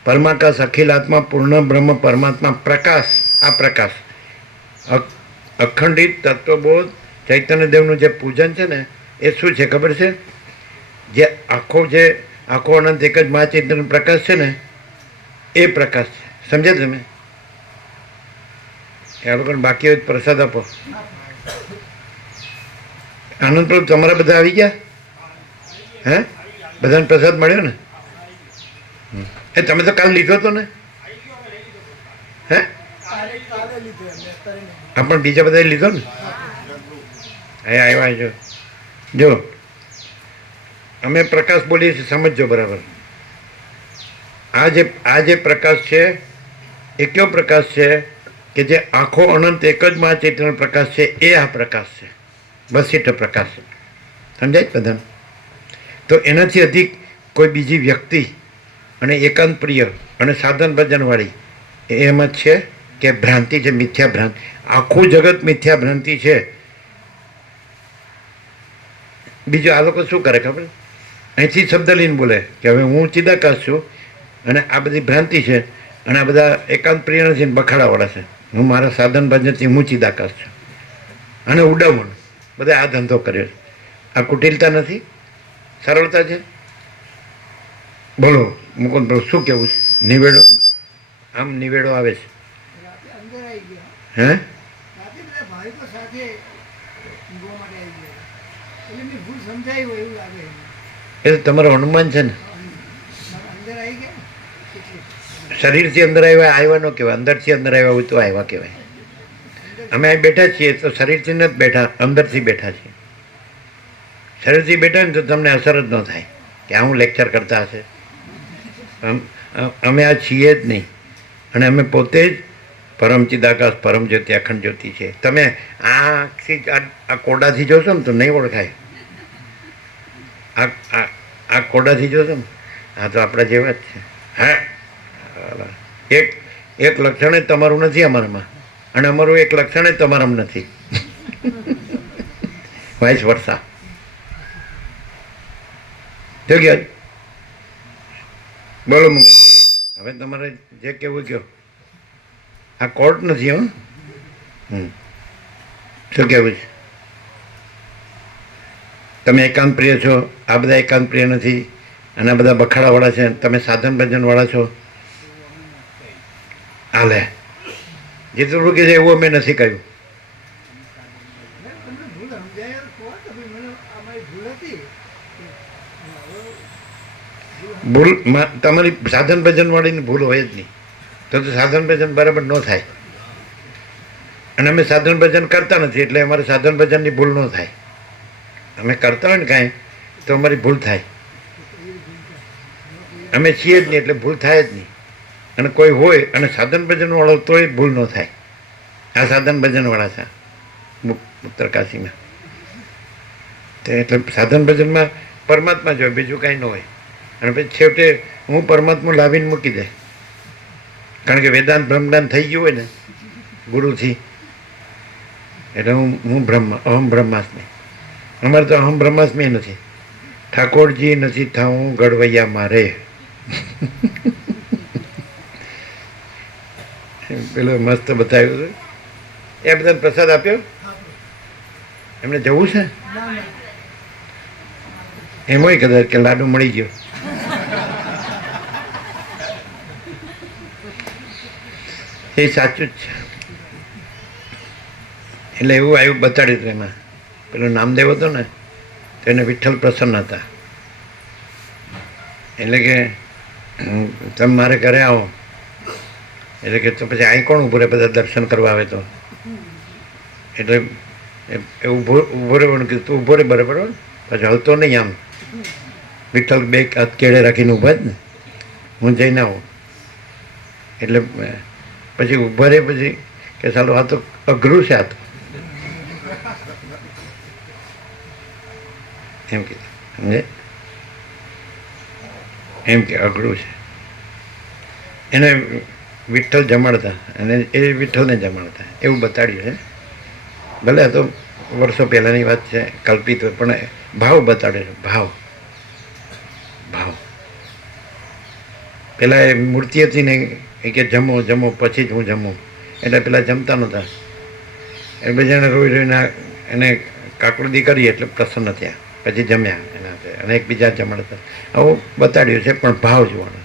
પરમાકાશ, અખિલ આત્મા, પૂર્ણ બ્રહ્મ, પરમાત્મા પ્રકાશ. આ પ્રકાશ અખંડિત તત્વબોધ ચૈતન્યદેવનું જે પૂજન છે ને એ શું છે ખબર છે? જે આખો અનંત એક જ મહાચૈતન્ય પ્રકાશ છે ને એ પ્રકાશ છે. સમજ્યા તમે? એ લોકોને બાકી હોય પ્રસાદ આપો. આનંદ પ્રભુ તમારા બધા આવી ગયા? હે, બધાને પ્રસાદ મળ્યો ને? એ તમે તો કાલ લીધો હતો ને? હે, હા પણ બીજા બધાએ લીધો ને? એ આવ્યા જો અમે પ્રકાશ બોલીએ છીએ, સમજજો બરાબર. આ જે પ્રકાશ છે એ કયો પ્રકાશ છે કે જે આખો અનંત એક જ મહાચૈતન્ય પ્રકાશ છે એ આ પ્રકાશ છે, વશિષ્ઠ પ્રકાશ. સમજાય બધાને? તો એનાથી અધિક કોઈ બીજી વ્યક્તિ અને એકાંત પ્રિય અને સાધન ભજનવાળી એમાં છે કે ભ્રાંતિ છે, મિથ્યા ભ્રાંતિ. આખું જગત મિથ્યા ભ્રાંતિ છે. બીજું આ લોકો શું કરે ખબર? અહીંથી શબ્દ લઈને બોલે કે હવે હું ચિદાકાશ છું અને આ બધી ભ્રાંતિ છે અને આ બધા એકાંત પ્રિય નથી ને બખાડાવાળા છે. હું મારા સાધન ભજનથી હું ચિદાકાશ છું અને ઉડાવણ બધા આ ધંધો કર્યો છે. આ કુટિલતા નથી, સરળતા છે. બોલો મુકુંદ પ્રભુ શું કહેવું છે? નિવેડો આમ નિવેડો આવે છે. રાતે અંદર આવી ગયા. હે, રાતે બધા ભાઈકો સાથે ઊંઘવા માટે આવી ગયા. એટલે એમની ભૂલ સમજાઈ હોય એવું લાગે. એ તો તમારું અનુમાન છે ને. અંદર આવી ગયા એટલે શરીરથી અંદર આવ્યા ન કહેવાય, અંદરથી અંદર આવ્યા હોય તો આવ્યા કહેવાય. અમે અહીં બેઠા છીએ તો શરીરથી નથી બેઠા, અંદરથી બેઠા છીએ. શરીરથી બેઠા ને તો તમને અસર જ ન થાય કે આ હું લેક્ચર કરતા હશે. અમે આ છીએ જ નહીં, અને અમે પોતે જ પરમ ચિદાકાશ પરમ જ્યોતિ અખંડ જ્યોતિ છે. તમે આ કોડાથી જોશો ને તો નહીં ઓળખાય. આ કોડાથી જોશો ને આ તો આપણા જેવા જ છે. હા, એક લક્ષણ જ તમારું નથી અમારામાં, અને અમારું એક લક્ષણ જ તમારામાં નથી. વાઇસ વર્ષા જો ગયા. બોલો મુકુંદ, હવે તમારે જે કહેવું કહો. આ કોર્ટ નથી. શું કહેવું છે? તમે એકાંત પ્રિય છો, આ બધા એકાંત પ્રિય નથી, અને આ બધા બખાડાવાળા છે. તમે સાધન ભજનવાળા છો. હાલે જેટલું કે છે એવું અમે નથી કહ્યું. તમને ભૂલ સમજાય કહો તો ભાઈ મને અમારી ભૂલ હતી. ભૂલ તમારી સાધન ભજનવાળીની ભૂલ હોય જ નહીં. તો સાધન ભજન બરાબર ન થાય, અને અમે સાધન ભજન કરતા નથી એટલે અમારે સાધન ભજનની ભૂલ ન થાય. અમે કરતા હોય ને કાંઈ તો અમારી ભૂલ થાય. અમે છીએ જ નહીં એટલે ભૂલ થાય જ નહીં. અને કોઈ હોય અને સાધન ભજનવાળો તોય ભૂલ ન થાય. આ સાધન ભજનવાળા છે ઉત્તરકાશીમાં. તો એટલે સાધન ભજનમાં પરમાત્મા જ હોય, બીજું કાંઈ ન હોય. અને પછી છેવટે હું પરમાત્મા લાવીને મૂકી દે, કારણ કે વેદાંત બ્રહ્મદાન થઈ ગયું હોય ને ગુરુથી, એટલે હું બ્રહ્મ અહમ બ્રહ્માસ્મી. અમારે તો અહમ બ્રહ્માસ્મી નથી. ઠાકોરજી નથી થાવું ગળવૈયા મારે. પેલો મસ્ત બતાવ્યું હતું. એ બધાને પ્રસાદ આપ્યો. એમને જવું છે એમ હોય કદાચ કે લાડુ મળી ગયો. એ સાચું જ છે. એટલે એવું આવ્યું બતાડ્યું હતું એમાં. પેલો નામદેવ હતો ને તો એને વિઠ્ઠલ પ્રસન્ન હતા. એટલે કે તમે મારે ઘરે આવો, એટલે કે તો પછી અહીં કોણ ઊભું રહે? બધા દર્શન કરવા આવે તો. એટલે એ ઊભો રહેવાનું કીધું. તું ઊભો રહે બરાબર, પછી હલતો નહીં આમ. વિઠ્ઠલ બે હાથ કેળે રાખીને ઊભા જ ને, હું જઈને આવું. એટલે પછી ઊભા રહે, પછી કે ચાલો આ તો અઘરું છે, આ તો એમ કીધું. સમજે? એમ કે અઘરું છે. એને વિઠ્ઠલ જમાડતા અને એ વિઠ્ઠલને જમાડતા એવું બતાડ્યું છે. ભલે આ તો વર્ષો પહેલાંની વાત છે, કલ્પિત હોય, પણ ભાવ બતાડે છે. ભાવ ભાવ પેલા એ મૂર્તિ હતી ને એ કે જમો જમો પછી જ હું જમું, એટલે પેલા જમતા નહોતા. એ બધાને રોઈ રોઈને એને કાકડુદી કરી એટલે પ્રસન્ન થયા, પછી જમ્યા એના અને એકબીજા જમાડતા. આવું બતાડ્યું છે. પણ ભાવ જોવાનો.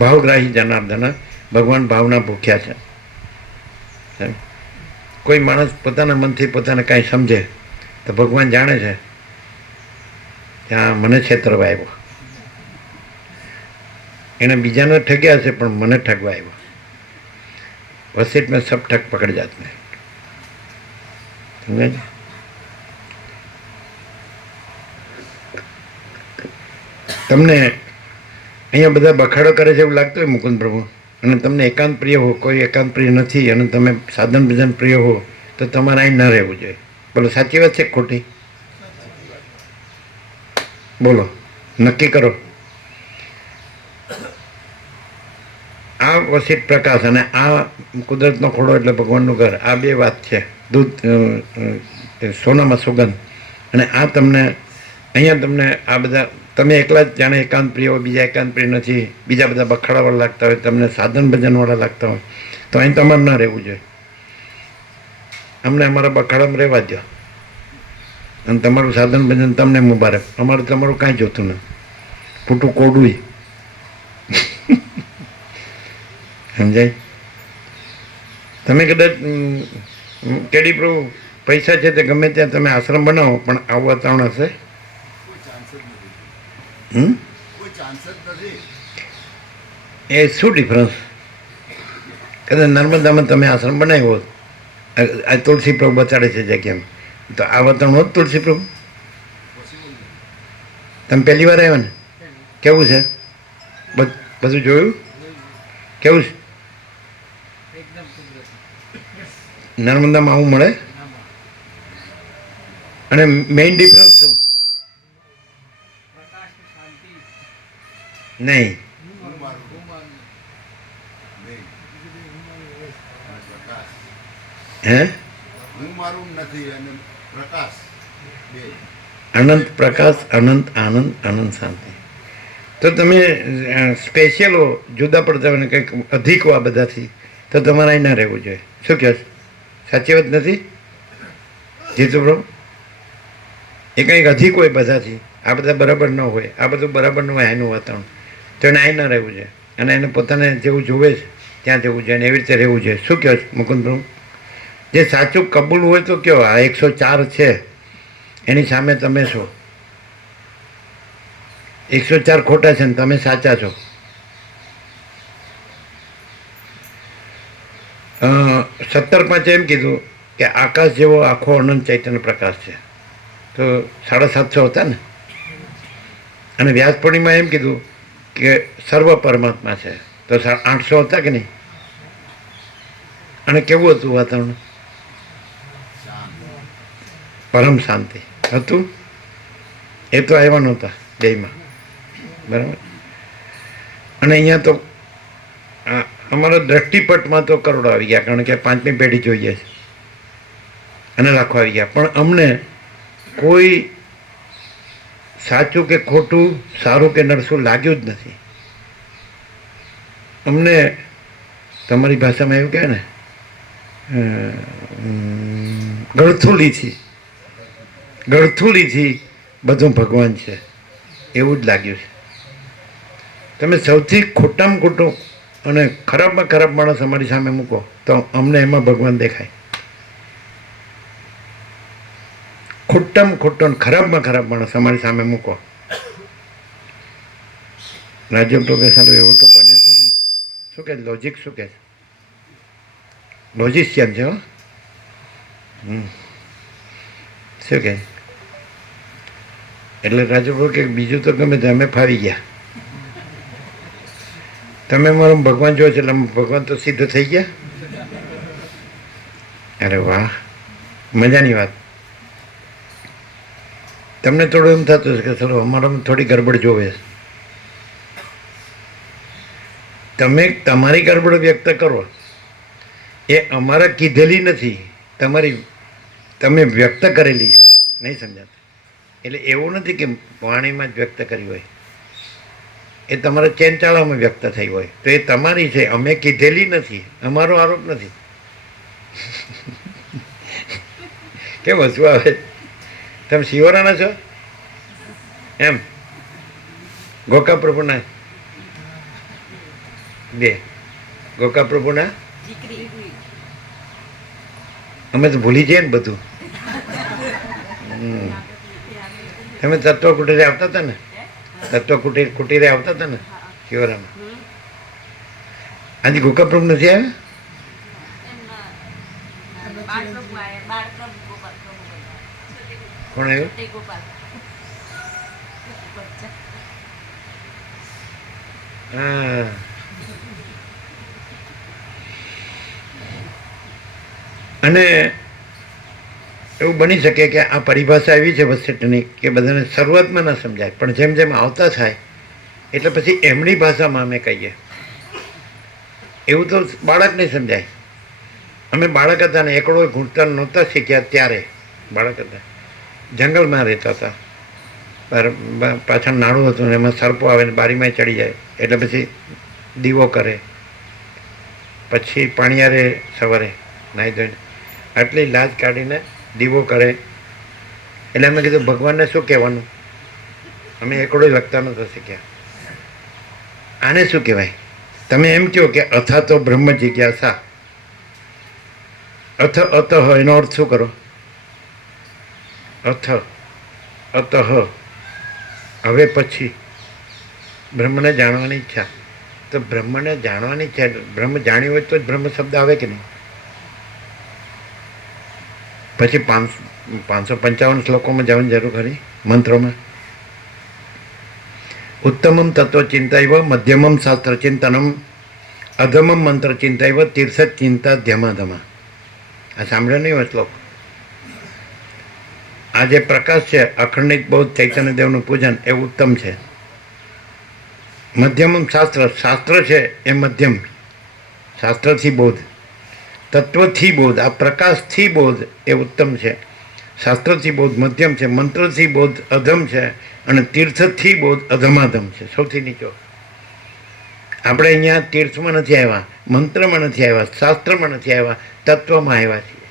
ભાવગ્રાહી જનાર્દન, ભગવાન ભાવના ભૂખ્યા છે. કોઈ માણસ પોતાના મનથી પોતાને કાંઈ સમજે તો ભગવાન જાણે છે ત્યાં મને છેતરવા આવ્યો. એને બીજાને ઠગ્યા છે પણ મને ઠગવા આવ્યો. વસીટ મેં સબ ઠગ પકડ જાત ને. સમજે? તમને અહીંયા બધા બખાડો કરે છે એવું લાગતું હોય મુકુંદ પ્રભુ, અને તમને એકાંત પ્રિય હો, કોઈ એકાંત પ્રિય નથી, અને તમે સાધન ભજન પ્રિય હો, તો તમારે અહીં ન રહેવું જોઈએ. બોલો સાચી વાત છે કે ખોટી? બોલો, નક્કી કરો. આ વસીટ પ્રકાશ અને આ કુદરતનો ખોડો એટલે ભગવાનનું ઘર, આ બે વાત છે. દૂધ સોનામાં સુગંધ. અને આ તમને અહીંયા તમને આ બધા તમે એકલા જ જાણે એકાંત પ્રિય હોય, બીજા એકાંત પ્રિય નથી, બીજા બધા બખાડાવાળા લાગતા હોય, તમને સાધન ભજનવાળા લાગતા હોય, તો અહીં તમારે ન રહેવું જોઈએ. અમને અમારા બખાડામાં રહેવા દો, અને તમારું સાધન ભજન તમને મુબારક. અમારું તમારું કાંઈ જોતું નથી. ફૂટું કોડું. સમજાય? તમે કદાચ કેડી પ્રભુ પૈસા છે તે ગમે ત્યાં તમે આશ્રમ બનાવો, પણ આવું વાતાવરણ હશે? એ શું ડિફરન્સ? કદાચ નર્મદામાં તમે આશ્રમ બનાવ્યો હોત, આ તુલસી પ્રભુ બતાડે છે જગ્યામાં, તો આ વાતાવરણ હોત તુલસી પ્રભુ? તમે પહેલી વાર આવ્યા ને? કેવું છે? બધું જોયું? કેવું છે? એકદમ કુદરતી. નર્મદામાં આવું મળે? અને મેઇન ડિફરન્સ શું? પ્રકાશ શાંતિ નહીં, હે? હું મારું નથી અને પ્રકાશ બે અનંત પ્રકાશ, અનંત આનંદ, અનંત શાંતિ. તો તમે સ્પેશિયલ હો, જુદા પડતા હોય ને કંઈક અધિક હો આ બધાથી, તો તમારે અહીં ના રહેવું જોઈએ. શું કહે છે? સાચી વાત નથી જીતુ પ્રભુ? એ કંઈક અધિક હોય બધાથી, આ બધા બરાબર ન હોય, આ બધું બરાબર ન હોય એનું વાતાવરણ, તો એને અહીં ના રહેવું જોઈએ અને એને પોતાને જેવું જોવે છે ત્યાં જવું જોઈએ અને એવી રીતે રહેવું જોઈએ. શું કહો છો મુકુંદ પ્રભુ? જે સાચું કબૂલ હોય તો કયો, આ 104 છે એની સામે તમે છો. 104 ખોટા છે ને તમે સાચા છો. 17 એમ કીધું કે આકાશ જેવો આખો અનંત ચૈતન્ય પ્રકાશ છે, તો 750 હતા ને. અને વ્યાસ પૂર્ણિમા એમ કીધું કે સર્વ પરમાત્મા છે, તો 800 હતા કે નહીં? અને કેવું હતું વાતાવરણ? પરમ શાંતિ હતું. એ તો આવ્યા નહોતા બેયમાં, બરાબર. અને અહીંયા તો અમારા દ્રષ્ટિપટમાં તો કરોડો આવી ગયા, કારણ કે 5મી પેઢી જોઈએ છે અને લાખો આવી ગયા. પણ અમને કોઈ સાચું કે ખોટું, સારું કે નરસું લાગ્યું જ નથી. અમને તમારી ભાષામાં એવું કહે ને, ગળથુલીથી બધું ભગવાન છે એવું જ લાગ્યું છે. તમે સૌથી ખોટામાં ખોટું અને ખરાબમાં ખરાબ માણસ અમારી સામે મૂકો તો અમને એમાં ભગવાન દેખાય. ખોટામાં ખોટો અને ખરાબમાં ખરાબ માણસ અમારી સામે મૂકો, રાજ્ય તો કે સારું એવું તો બને તો નહીં. શું કહે લોજિક? શું કહે લોજિશિયન છે? શું કહે? એટલે રાજુ કે બીજું તો ગમે તે અમે ફાવી ગયા, તમે મારો ભગવાન જો છે એટલે ભગવાન તો સિદ્ધ થઈ ગયા. અરે વાહ, મજાની વાત. તમને થોડું એમ થતું છે કે ચલો અમારામાં થોડી ગડબડ જોવે છે. તમે તમારી ગડબડ વ્યક્ત કરો, એ અમારા કીધેલી નથી, તમે વ્યક્ત કરેલી છે. નહીં સમજાતું? એટલે એવું નથી કે વાણીમાં જ વ્યક્ત કરી હોય, એ તમારા ચેનચાળામાં વ્યક્ત થઈ હોય તો એ તમારી છે, અમે કીધેલી નથી, અમારો આરોપ નથી. કેમ હસવું આવે? તમે શિવરાના છો એમ? ગોકા પ્રભુના બે ગોકા પ્રભુના અમે તો ભૂલી જઈએ ને બધું. તમે તત્વ કુટીરે આવતા હતા ને? તત્વ કુટીરે આવતા હતા ને શિવરામાં? આજે ગોકા પ્રભુ નથી આવ્યા? કોણ આવ્યું? હા, અને એવું બની શકે કે આ પરિભાષા એવી છે વસેટની કે બધાને શરૂઆતમાં ના સમજાય, પણ જેમ જેમ આવતા થાય એટલે પછી એમની ભાષામાં અમે કહીએ. એવું તો બાળકને સમજાય. અમે બાળક હતા ને એકડો ઘૂંટતા નહોતા શીખ્યા ત્યારે, બાળક હતા, જંગલમાં રહેતા હતા, પાછળ નાળું હતું ને એમાં સર્પો આવે ને બારીમાં ચડી જાય એટલે પછી દીવો કરે, પછી પાણીયારે સવારે નાહી ધોઈને આટલી લાજ કાઢીને દીવો કરે. એટલે અમે કીધું ભગવાનને શું કહેવાનું? અમે એકડો લખતા નહોતા શીખ્યા. આને શું કહેવાય? તમે એમ કહો કે અથા તો બ્રહ્મ જિજ્ઞાસા, અથ એનો અર્થ શું કરો? અથ હવે પછી બ્રહ્મને જાણવાની ઈચ્છા. તો બ્રહ્મને જાણવાની ઈચ્છા, બ્રહ્મ જાણ્યું હોય તો જ બ્રહ્મ શબ્દ આવે કે નહીં? પછી 555 શ્લોકોમાં જવાની જરૂર ખરી મંત્રોમાં? ઉત્તમમ તત્વ ચિંતૈવ મધ્યમમ શાસ્ત્ર ચિંતનમ અધમમ મંત્ર ચિંતૈવ તીર્થ ચિંતા ધ્યમાધમા. આ સાંભળ્યો નહીં હોય શ્લોક? આ જે પ્રકાશ છે અખંડિત બૌદ્ધ ચૈતન્યદેવનું પૂજન એ ઉત્તમ છે. મધ્યમમ શાસ્ત્ર, શાસ્ત્ર છે એ મધ્યમ, શાસ્ત્રથી બોધ, તત્વથી બોધ, આ પ્રકાશથી બોધ એ ઉત્તમ છે. શાસ્ત્રથી બોધ મધ્યમ છે, મંત્રથી બોધ અધમ છે, અને તીર્થથી બોધ અધમાધમ છે, સૌથી નીચો. આપણે અહીંયા તીર્થમાં નથી આવ્યા, મંત્રમાં નથી આવ્યા, શાસ્ત્રમાં નથી આવ્યા, તત્વમાં આવ્યા છીએ,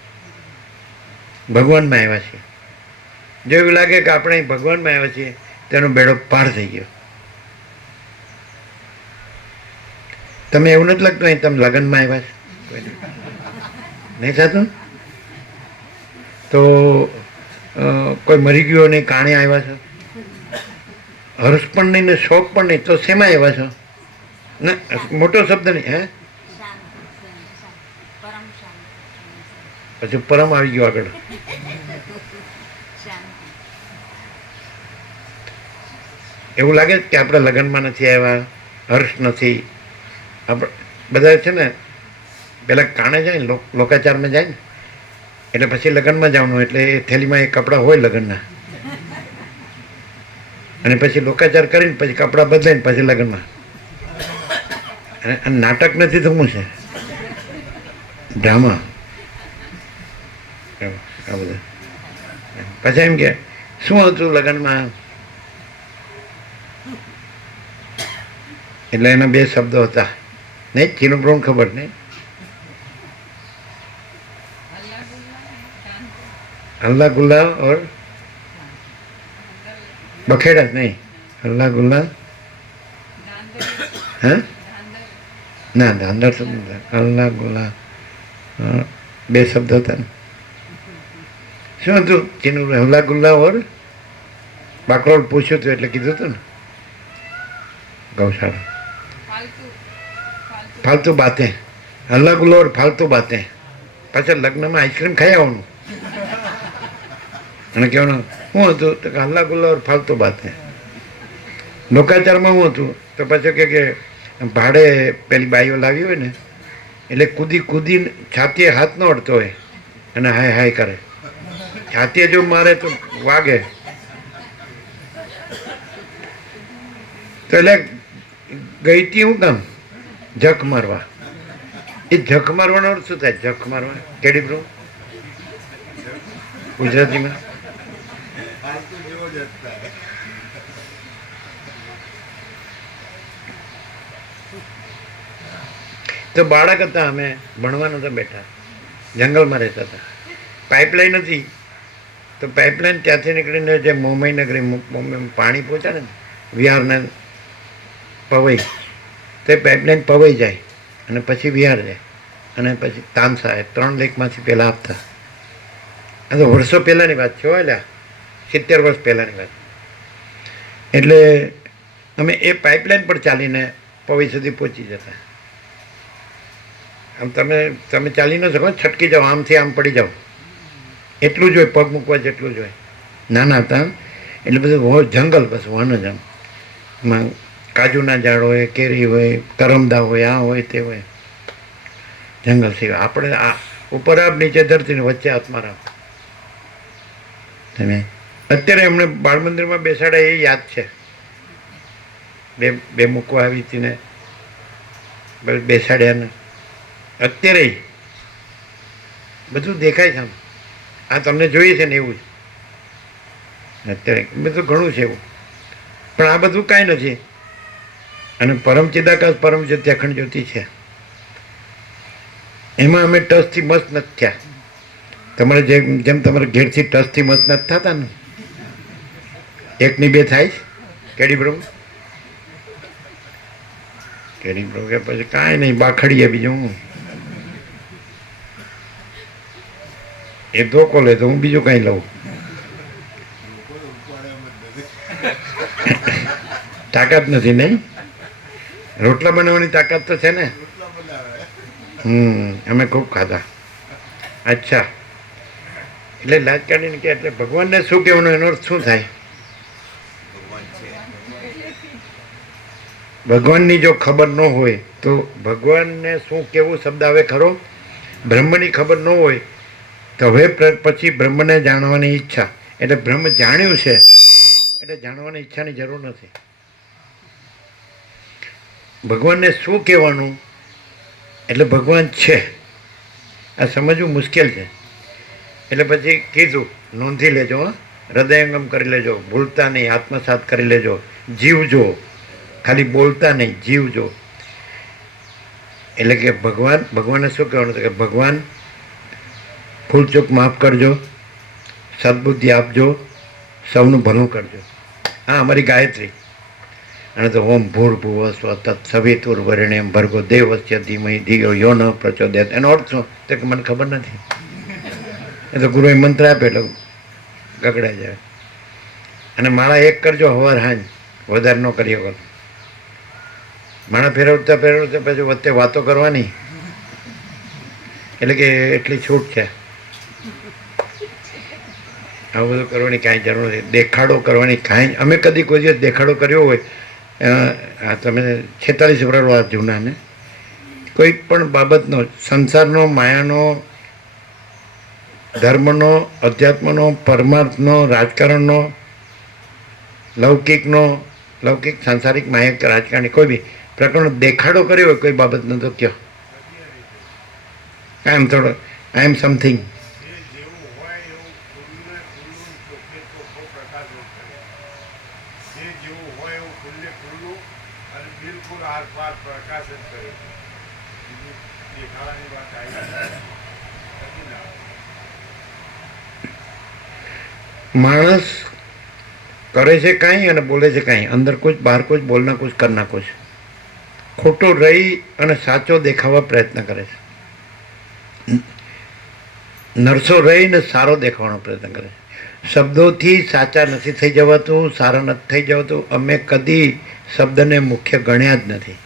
ભગવાનમાં આવ્યા છીએ. જો એવું લાગે કે આપણે અહીં ભગવાનમાં આવ્યા છીએ તેનો બેડો પાર થઈ ગયો. તમે એવું નથી લાગતું અહીં તમે લગ્નમાં આવ્યા છો? નહીં થતું? તો કોઈ મરી ગયો નહીં કાણે આવ્યા છો? હર્ષ પણ નહીં ને શોક પણ નહીં, તો શેમાં આવ્યા છો? ના, મોટો શબ્દ નહીં. હે, પછી પરમ આવી ગયો આગળ. એવું લાગે કે આપણે લગ્નમાં નથી આવ્યા, હર્ષ નથી. આપણે બધા છે ને પેલા કાણે જાય ને, લોકાચારમાં જાય ને, એટલે પછી લગ્નમાં જવાનું, એટલે એ થેલીમાં એ કપડાં હોય લગ્નના, અને પછી લોકાચાર કરીને પછી કપડાં બદલાઈને પછી લગ્નમાં. અને નાટક નથી તો શું છે? ડ્રામા. આ બધા પછી એમ કે શું હતું લગ્નમાં, એટલે એના બે શબ્દો હતા નહીં. ચીનું પ્રભુ ખબર નહીં, હલ્લા ગુલ્લા ઓર બખેડા નહીં, હલ્લા ગુલ્લા. હે ના, ધાંધર શબ્દ, હલ્લા ગુલ્લા બે શબ્દ હતા ને. શું હતું ચીનું? હલ્લા ગુલ્લા ઓર બાકરોડ પૂછ્યું હતું એટલે કીધું હતું ને, ગૌશાળા. ફાલતુ બાતે, હલ્લા ગુલ્લા ઓર ફાલતુ બાતે. પાછળ લગ્નમાં આઈસ્ક્રીમ ખાઈ આવવાનું અને કહેવાનું શું હતું તો કે હલ્લા ગુલ્લા ઓર ફાલતુ બાતે. લોકાચારમાં શું હતું તો પાછું કે ભાડે પેલી બાઈઓ લાવી હોય ને, એટલે કૂદી કૂદી છાતીએ હાથ ન અડતો હોય અને હાય હાય કરે. છાતીએ જો મારે તો વાગે, તો એટલે ગઈ હતી હું કામ જખ મારવા. એ જખ મારવાનો અર્થ શું થાય? જખ મારવા કેડી બ્રો ગુજરાતીમાં તો બાળક હતા, અમે ભણવા નતા બેઠા, જંગલમાં રહેતા હતા. પાઇપલાઇન હતી, તો પાઇપલાઇન ત્યાંથી નીકળીને જે મુંબઈ નગરી મુંબઈમાં પાણી પહોંચાડે ને વિહારને પવઈ, તો એ પાઇપલાઇન પવઈ જાય અને પછી વિહાર જાય અને પછી તામસા, 3 લેકમાંથી પહેલાં આપતા. આ તો વર્ષો પહેલાંની વાત છે, એટલે 70 વર્ષ પહેલાંની વાત. એટલે અમે એ પાઇપલાઇન પર ચાલીને પવઈ સુધી પહોંચી જતા. આમ તમે ચાલી ન શકો, છટકી જાઓ, આમથી આમ પડી જાઓ, એટલું જ હોય, પગ મૂકવા જેટલું જ હોય. નાના હતા એટલે બધું હોય જંગલ, બસ વન જ. આમ કાજુના ઝાડ હોય, કેરી હોય, કરમદા હોય, આ હોય તે હોય, જંગલ સિવાય. આપણે આ ઉપર આપ, નીચે ધરતીને વચ્ચે આત્મારામ. તમે અત્યારે એમણે બાળ મંદિરમાં બેસાડ્યા એ યાદ છે. બે મૂકવા આવી હતી ને બેસાડ્યા ને અત્યારે બધું દેખાય છે. આમ આ તમને જોઈએ છે ને એવું જ અત્યારે બધું ઘણું છે એવું, પણ આ બધું કાંઈ નથી. અને પરમ ચિદાકાશ પરમ જ્યોતિ અખંડ જ્યોતિ છે, એમાં અમે ટચથી મસ્ત નથી થયા. તમારે જેમ તમારે ઘેરથી ટચથી મસ્ત નથી થતા ને, 1 ની 2 થાય કેડી પ્રભુ, કેડી પ્રભુ કે પછી કાંઈ નહીં, બાખડીએ બીજું હું. એ ધોકો લે તો હું બીજું કાંઈ લઉં. તાકાત નથી નહીં, રોટલા બનાવવાની તાકાત તો છે ને. અમે ખૂબ ખાધા. અચ્છા, એટલે લાજ કાઢીને કે એટલે ભગવાનને શું કહેવાનું, એનો અર્થ શું થાય? ભગવાનની જો ખબર ન હોય તો ભગવાનને શું કેવું શબ્દ આવે ખરો? બ્રહ્મની ખબર ન હોય તો હવે પછી બ્રહ્મને જાણવાની ઈચ્છા, એટલે બ્રહ્મ જાણ્યું છે એટલે જાણવાની ઈચ્છાની જરૂર નથી. ભગવાનને શું કહેવાનું એટલે ભગવાન છે આ સમજવું મુશ્કેલ છે. એટલે પછી કીધું નોંધી લેજો, હૃદયંગમ કરી લેજો, ભૂલતા નહીં, આત્મસાત કરી લેજો, જીવજો, ખાલી બોલતા નહીં, જીવજો. એટલે કે ભગવાનને શું કહેવાનું છે કે ભગવાન ભૂલચૂક માફ કરજો, સદબુદ્ધિ આપજો, સૌનું ભલું કરજો. હા, અમારી ગાયત્રી. અને તો ઓમ ભૂર્ભુવ સ્વ તત્સવિતુર્વરેણ્યમ ભર્ગો દેવસ્ય ધીમહિ ધિયો યો ન પ્રચોદયાત. એનો અર્થ શું? તો કે મને ખબર નથી. એ તો ગુરુએ મંત્ર આપે એટલે ગગડાઈ જાય. અને માળા એક કરજો હવાર હાંજ, વધારે ન કરી શકો. માળા ફેરવતા પછી વચ્ચે વાતો કરવાની, એટલે કે એટલી છૂટ છે. આવું બધું કરવાની કાંઈ જરૂર નથી. દેખાડો કરવાની કાંઈ, અમે કદી કોઈ દિવસ દેખાડો કર્યો હોય, તમે 46 વર્ષ જૂનાને કોઈ પણ બાબતનો, સંસારનો, માયાનો, ધર્મનો, અધ્યાત્મનો, પરમાર્થનો, રાજકારણનો, લૌકિક સાંસારિક માયા રાજકારણની કોઈ બી પ્રકરણ દેખાડો કર્યો હોય કોઈ બાબતનો તો કયો આઈ એમ સમથિંગ. માણસ કરે છે કાંઈ અને બોલે છે કાંઈ, અંદર કુછ બહાર કુછ, બોલના કુછ કરના કુછ. ખોટું રહી અને સાચો દેખાવા પ્રયત્ન કરે છે. નરસો રહીને સારો દેખાવાનો પ્રયત્ન કરે છે. શબ્દોથી સાચા નથી થઈ જવાતું, સારા નથી થઈ જવાતું. અમે કદી શબ્દને મુખ્ય ગણ્યા જ નથી.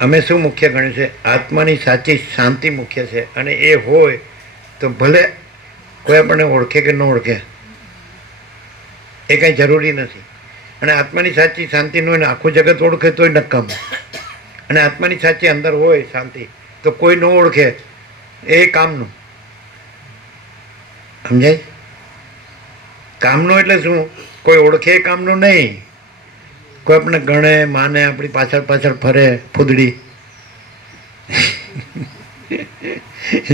અમે શું મુખ્ય ગણ્યું છે? આત્માની સાચી શાંતિ મુખ્ય છે. અને એ હોય તો ભલે કોઈ આપણને ઓળખે કે ન ઓળખે, એ કાંઈ જરૂરી નથી. અને આત્માની સાચી શાંતિ ન હોય ને આખું જગત ઓળખે તોય નકામ. અને આત્માની સાચી અંદર હોય શાંતિ તો કોઈ ન ઓળખે એ કામનું. સમજાય? કામનું એટલે શું? કોઈ ઓળખે એ કામનું નહીં. કોઈ આપણે ગણે માને, આપણી પાછળ પાછળ ફરે ફૂદડી,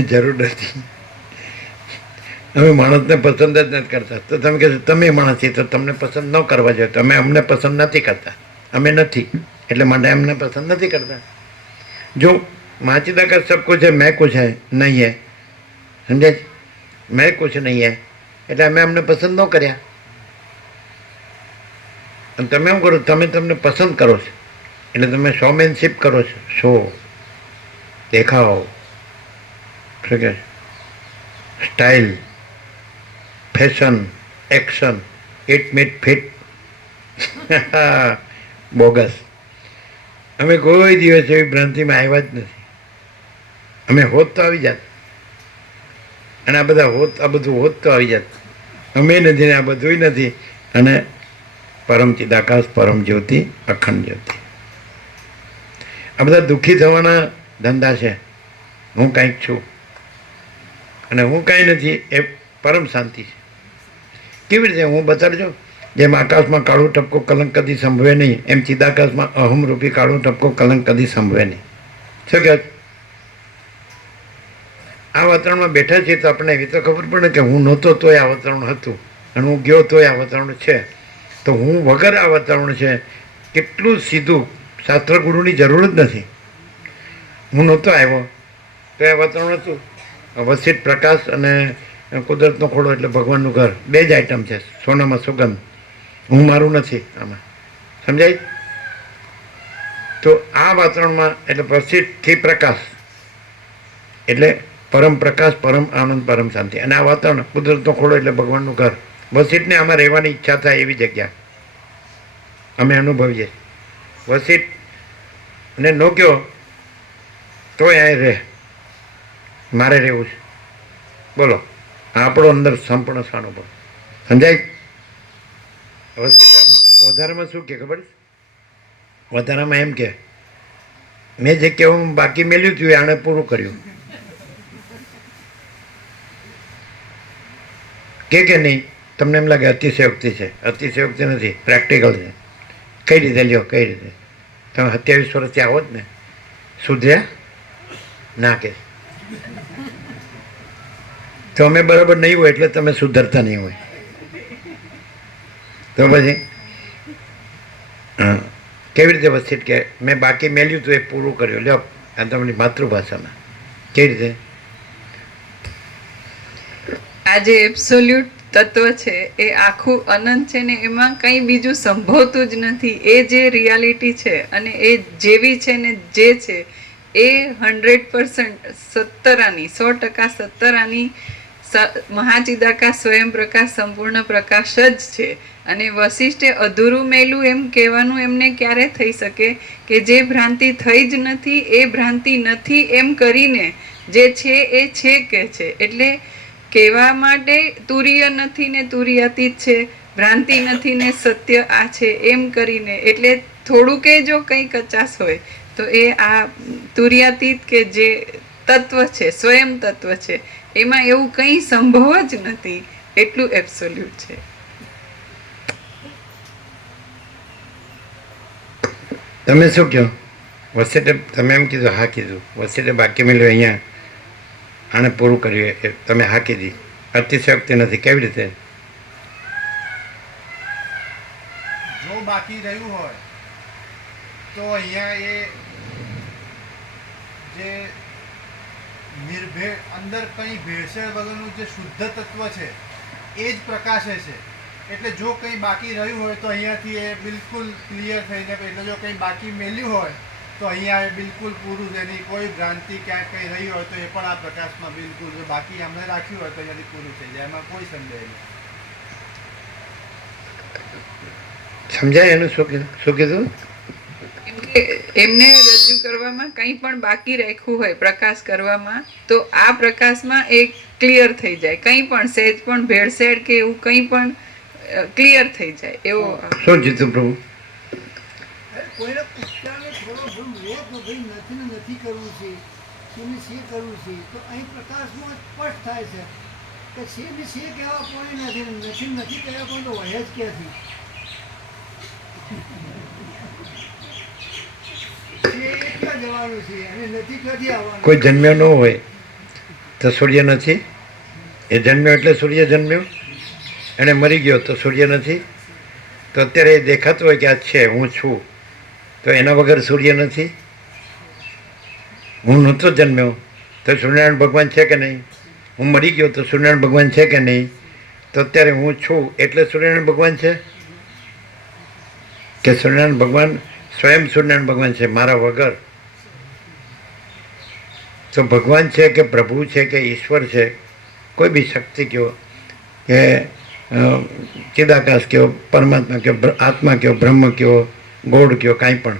જરૂર નથી. અમે માણસને પસંદ જ નથી કરતા. તો તમે કહેશો તમે માણસ છીએ તો તમને પસંદ ન કરવા જોઈએ. તમે અમને પસંદ નથી કરતા. અમે નથી એટલે માટે અમને પસંદ નથી કરતા. જો माचिदा का सब कुछ है, मैं कुछ है नहीं है. समझे? मैं कुछ नहीं है એટલે અમે અમને પસંદ ન કર્યા. અને તમે શું કરો? તમે તમને પસંદ કરો છો એટલે તમે શોમેનશીપ કરો છો. શો, દેખાવ, style, fashion, action, it meet fit, bogus. અમે કોઈ દિવસ એવી ભ્રાંતિમાં આવ્યા જ નથી. અમે હોત તો આવી જાત, અને આ બધા હોત, આ બધું હોત તો આવી જાત. અમે નથી ને આ બધું નથી. અને પરમ ચિદાકાશ, પરમ જ્યોતિ, અખંડ જ્યોતિ. આ બધા દુઃખી થવાના ધંધા છે. હું કાંઈક છું અને હું કાંઈ નથી, એ પરમ શાંતિ છે. કેવી રીતે? હું બતાડજો. જેમ આકાશમાં કાળું ટપકો કલંક કદી સંભવે નહીં, એમ ચિદાકાશમાં અહમરૂપી કાળું ટપકો કલંક કદી સંભવે નહીં. શું કહે? આ વાતાવરણમાં બેઠા છીએ તો આપણને એવી તો ખબર પડે કે હું નહોતો તોય આ વાતાવરણ હતું, અને હું ગયો તોય આ વાતાવરણ છે. તો હું વગર આ વાતાવરણ છે. કેટલું સીધું! શાસ્ત્ર ગુરુની જરૂર જ નથી. હું નહોતો આવ્યો તો આ વાતાવરણ હતું. વસિત પ્રકાશ અને કુદરતનો ખોડો એટલે ભગવાનનું ઘર, બે જ આઈટમ છે. સોનામાં સુગંધ. હું મારું નથી આમાં. સમજાય? તો આ વાતાવરણમાં એટલે વસિતથી પ્રકાશ એટલે પરમ પ્રકાશ, પરમ આનંદ, પરમ શાંતિ. અને આ વાતાવરણ કુદરતનો ખોડો એટલે ભગવાનનું ઘર. વસિતને આમાં રહેવાની ઈચ્છા થાય એવી જગ્યા અમે અનુભવીએ. વસિતને નો કહો તોય અહીં રહે, મારે રહેવું છે. બોલો, આપણો અંદર સંપૂર્ણ સ્વાનુભવ. સમજાય? વસિત વધારેમાં શું કે ખબર? વધારામાં એમ કે મેં જે કહેવું બાકી મેલ્યું હતું એ આણે પૂરું કર્યું કે નહીં? તમને એમ લાગે અતિશયોક્તિ છે? અતિશયોક્તિ નથી, પ્રેક્ટિકલ છે. કઈ રીતે લ્યો? કઈ રીતે? તમે 27 વર્ષથી આવો જ ને, સુધર્યા ના કે તો અમે બરાબર નહીં હોય એટલે તમે સુધરતા નહીં હોય તો પછી હા કેવી રીતે વસ્તી કે મેં બાકી મેલ્યું તો એ પૂરું કર્યું? લ્યો આ તમારી માતૃભાષામાં કેવી રીતે? આ જે એબ્સોલ્યુટ તત્વ છે એ આખું અનંત છે ને એમાં કંઈ બીજું સંભવતું જ નથી. એ જે રિયાલિટી છે અને એ જેવી છે ને જે છે એ 100% 100% સત્તરાની મહાચિદાકાશ સ્વયં પ્રકાશ સંપૂર્ણ પ્રકાશ જ છે. અને વશિષ્ઠે અધૂરું મેલું એમ કહેવાનું એમને ક્યારે થઈ શકે કે જે ભ્રાંતિ થઈ જ નથી એ ભ્રાંતિ નથી એમ કરીને જે છે એ છે કે છે. એટલે કહેવા માટે તુર્ય નથી ને તુર્યાતીત છે, ભ્રાંતિ નથી ને સત્ય આ છે એમ કરીને, એટલે થોડું કે જો કંઈ કચાશ હોય તો એ આ તુર્યાતીત કે જે તત્વ છે, સ્વયં તત્વ છે, એમાં એવું કંઈ સંભવ જ નથી. એટલું એબ્સોલ્યુટ છે. તમે શું કહો? વસેટે તમે એમ કીધું, હા કીધું. વસેટે બાકી મેળવ્યું અહીંયા આણે પૂરું કર્યું, એ તમે હા કીધી. અતિશયોક્તિ નથી. કેવી રીતે? જો બાકી રહ્યું હોય તો અહીંયા એ જે નિર્ભેળ અંદર કંઈ ભેળસેળ વગરનું જે શુદ્ધ તત્વ છે એ જ પ્રકાશે છે. એટલે જો કંઈ બાકી રહ્યું હોય તો અહીંયાથી એ બિલકુલ ક્લિયર થઈને, એટલે જો કંઈ બાકી મેલ્યું હોય તો અહીંયા એ બિલકુલ પૂરું છે. એની કોઈ ભ્રાંતિ ક્યાંક કંઈ રહી હોય તો એ પણ આ પ્રકાશમાં બિલકુલ, જો બાકી અમને રાખ્યું હોય તો અહીંયાથી પૂરું થઈ જાય, એમાં કોઈ સંદેહ નહીં. સમજાય એનું શું કીધું? શું કીધું? કેમ કે એમને રજૂ કરવામાં કંઈ પણ બાકી રાખ્યું હોય પ્રકાશ કરવામાં તો આ પ્રકાશમાં એ ક્લિયર થઈ જાય. કંઈ પણ સહેજ પણ ભેળસેળ કે એવું કંઈ પણ ક્લિયર થઈ જાય એવો. શું જીતું પ્રભુ? કોઈને પુષ્ટાને થોડો ભૂલ રે તો ભાઈ નથી ને નથી કરવું છે, શેને શે કરવું છે, તો અહીં પ્રકાશમાં સ્પષ્ટ થાય છે કે શે ને શે કહેવા કોઈ નથી, નથી નથી કહેવા કોઈ તો વહે જ ક્યાંથી. ક્યાં જવાનું છે અને નથી ક્યાંથી આવવાનું? કોઈ જન્મ્યો ન હોય તો સૂર્ય નથી. એ જન્મ્યો એટલે સૂર્ય જન્મ્યો. એને મરી ગયો તો સૂર્ય નથી. તો અત્યારે એ દેખાતું હોય કે આ છે, હું છું, તો એના વગર સૂર્ય નથી. હું નહોતો જન્મ્યો તો સૂર્યનારાયણ ભગવાન છે કે નહીં? હું મરી ગયો તો સૂર્યનારાયણ ભગવાન છે કે નહીં? તો અત્યારે હું છું એટલે સૂર્યનારાયણ ભગવાન છે કે સૂર્યનારાયણ ભગવાન સ્વયં સૂર્યનારાયણ ભગવાન છે મારા વગર? તો ભગવાન છે કે પ્રભુ છે કે ઈશ્વર છે, કોઈ બી શક્તિ કહો કે ચિદાકાશ કહો, પરમાત્મા કહો, આત્મા કહો, બ્રહ્મ કહો, ગોડ કહો, કાંઈ પણ,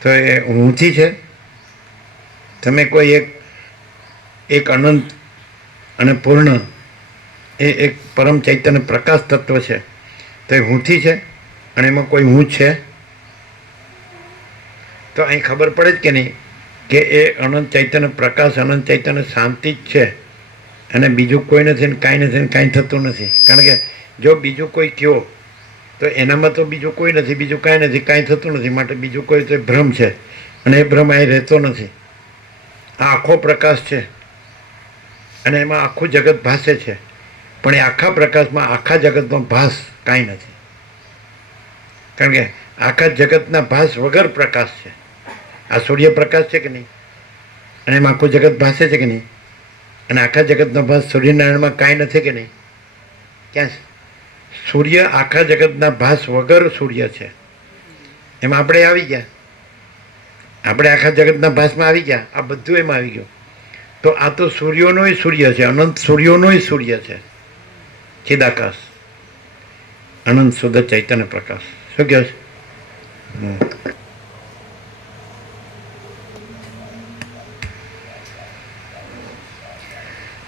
તો એ હુંથી છે. તમે કોઈ એક અનંત અને પૂર્ણ એ એક પરમ ચૈતન્ય પ્રકાશ તત્વ છે, તો એ હુંથી છે અને એમાં કોઈ હું છે. તો અહીં ખબર પડે જ કે નહીં કે એ અનંત ચૈતન્ય પ્રકાશ, અનંત ચૈતન્ય શાંતિ જ છે અને બીજું કોઈ નથી ને કાંઈ નથી ને કાંઈ થતું નથી. કારણ કે જો બીજું કોઈ કહો તો એનામાં તો બીજું કોઈ નથી, બીજું કાંઈ નથી, કાંઈ થતું નથી. માટે બીજું કોઈ તો ભ્રમ છે અને એ ભ્રમ અહીં રહેતો નથી. આ આખો પ્રકાશ છે અને એમાં આખું જગત ભાસે છે, પણ એ આખા પ્રકાશમાં આખા જગતનો ભાસ કાંઈ નથી. કારણ કે આખા જગતના ભાસ વગર પ્રકાશ છે. આ સૂર્યપ્રકાશ છે કે નહીં? અને એમાં આખું જગત ભાસે છે કે નહીં? અને આખા જગતનો ભાસ સૂર્યનારાયણમાં કાંઈ નથી કે નહીં? ક્યાં છે? સૂર્ય આખા જગતના ભાસ વગર સૂર્ય છે. એમાં આપણે આવી ગયા, આપણે આખા જગતના ભાસમાં આવી ગયા, આ બધું એમાં આવી ગયું. તો આ તો સૂર્યોનોય સૂર્ય છે, અનંત સૂર્યોનોય સૂર્ય છે. ચિદાકાશ, અનંત શુદ્ધ ચૈતન્ય પ્રકાશ. શું કહે છે?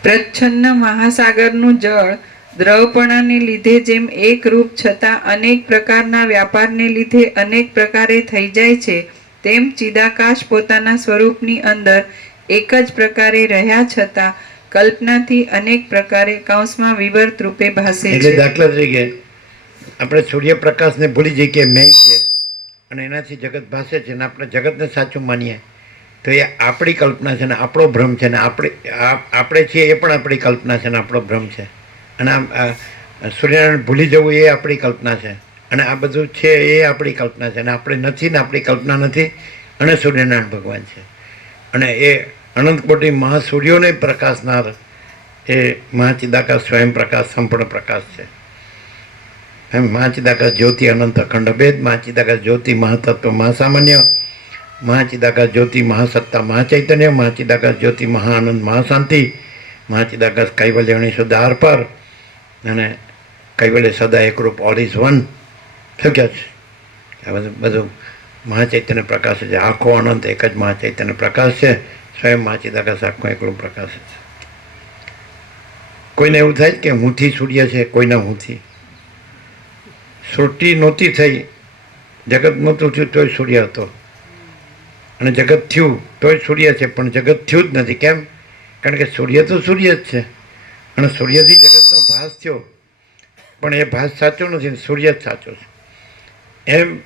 પ્રચ્છન્ન મહાસાગરનું જળ દ્રવપણાને લીધે જેમ એક રૂપ છતાં અનેક પ્રકારના વ્યાપારને લીધે અનેક પ્રકારે થઈ જાય છે, તેમ ચિદાકાશ પોતાના સ્વરૂપની અંદર એક જ પ્રકારે રહ્યા છતાં કલ્પનાથી અનેક પ્રકારે કૌંસમાં વિવર્ત રૂપે ભાસે એટલે છે. દાખલા તરીકે આપણે સૂર્યપ્રકાશને ભૂલી જઈએ કે મેં છે અને એનાથી જગત ભાસે છે ને આપણે જગતને સાચું માનીએ તો એ આપણી કલ્પના છે ને આપણો ભ્રમ છે ને આપણે છીએ એ પણ આપણી કલ્પના છે ને આપણો ભ્રમ છે. અને સૂર્યનારાયણ ભૂલી જવું એ આપણી કલ્પના છે અને આ બધું છે એ આપણી કલ્પના છે અને આપણે નથી ને આપણી કલ્પના નથી અને સૂર્યનારાયણ ભગવાન છે. અને એ અનંત કોટી મહાસૂર્યોને પ્રકાશનાર એ મહાચિદાકાશ સ્વયં પ્રકાશ સંપૂર્ણ પ્રકાશ છે. એમ મહાચિદાકાશ જ્યોતિ અનંત અખંડ ભેદ, મહાચિદાકાશ જ્યોતિ મહાતત્વ મહાસામાન્ય, મહાચિદાકાશ જ્યોતિ મહાસત્તા મહાચૈતન્ય, મહાચિદાકાશ જ્યોતિ મહાઆનંદ મહાશાંતિ, મહાચિદાકાશ કૈવલ્યની શુદ્ધ આર પર અને કૈવલ્ય સદા એકરૂપ ઓલ ઇઝ વન. શું કહે છે? આ બધું મહાચૈતન્ય પ્રકાશ છે. આખો અનંત એક જ મહાચૈતન્ય પ્રકાશ છે. સ્વયં મહાચિદાકાશ આખો એકલો પ્રકાશ છે. કોઈને એવું થાય કે હુંથી સૂર્ય છે, કોઈના હુંથી. સૃષ્ટિ નહોતી થઈ, જગત નહોતું થયું તોય સૂર્ય હતો અને જગત થયું તોય સૂર્ય છે, પણ જગત થયું જ નથી. કેમ? કારણ કે સૂર્ય તો સૂર્ય જ છે અને સૂર્યથી જગતનો ભાસ થયો, પણ એ ભાસ સાચો નથી, સૂર્ય જ સાચો છે. એમ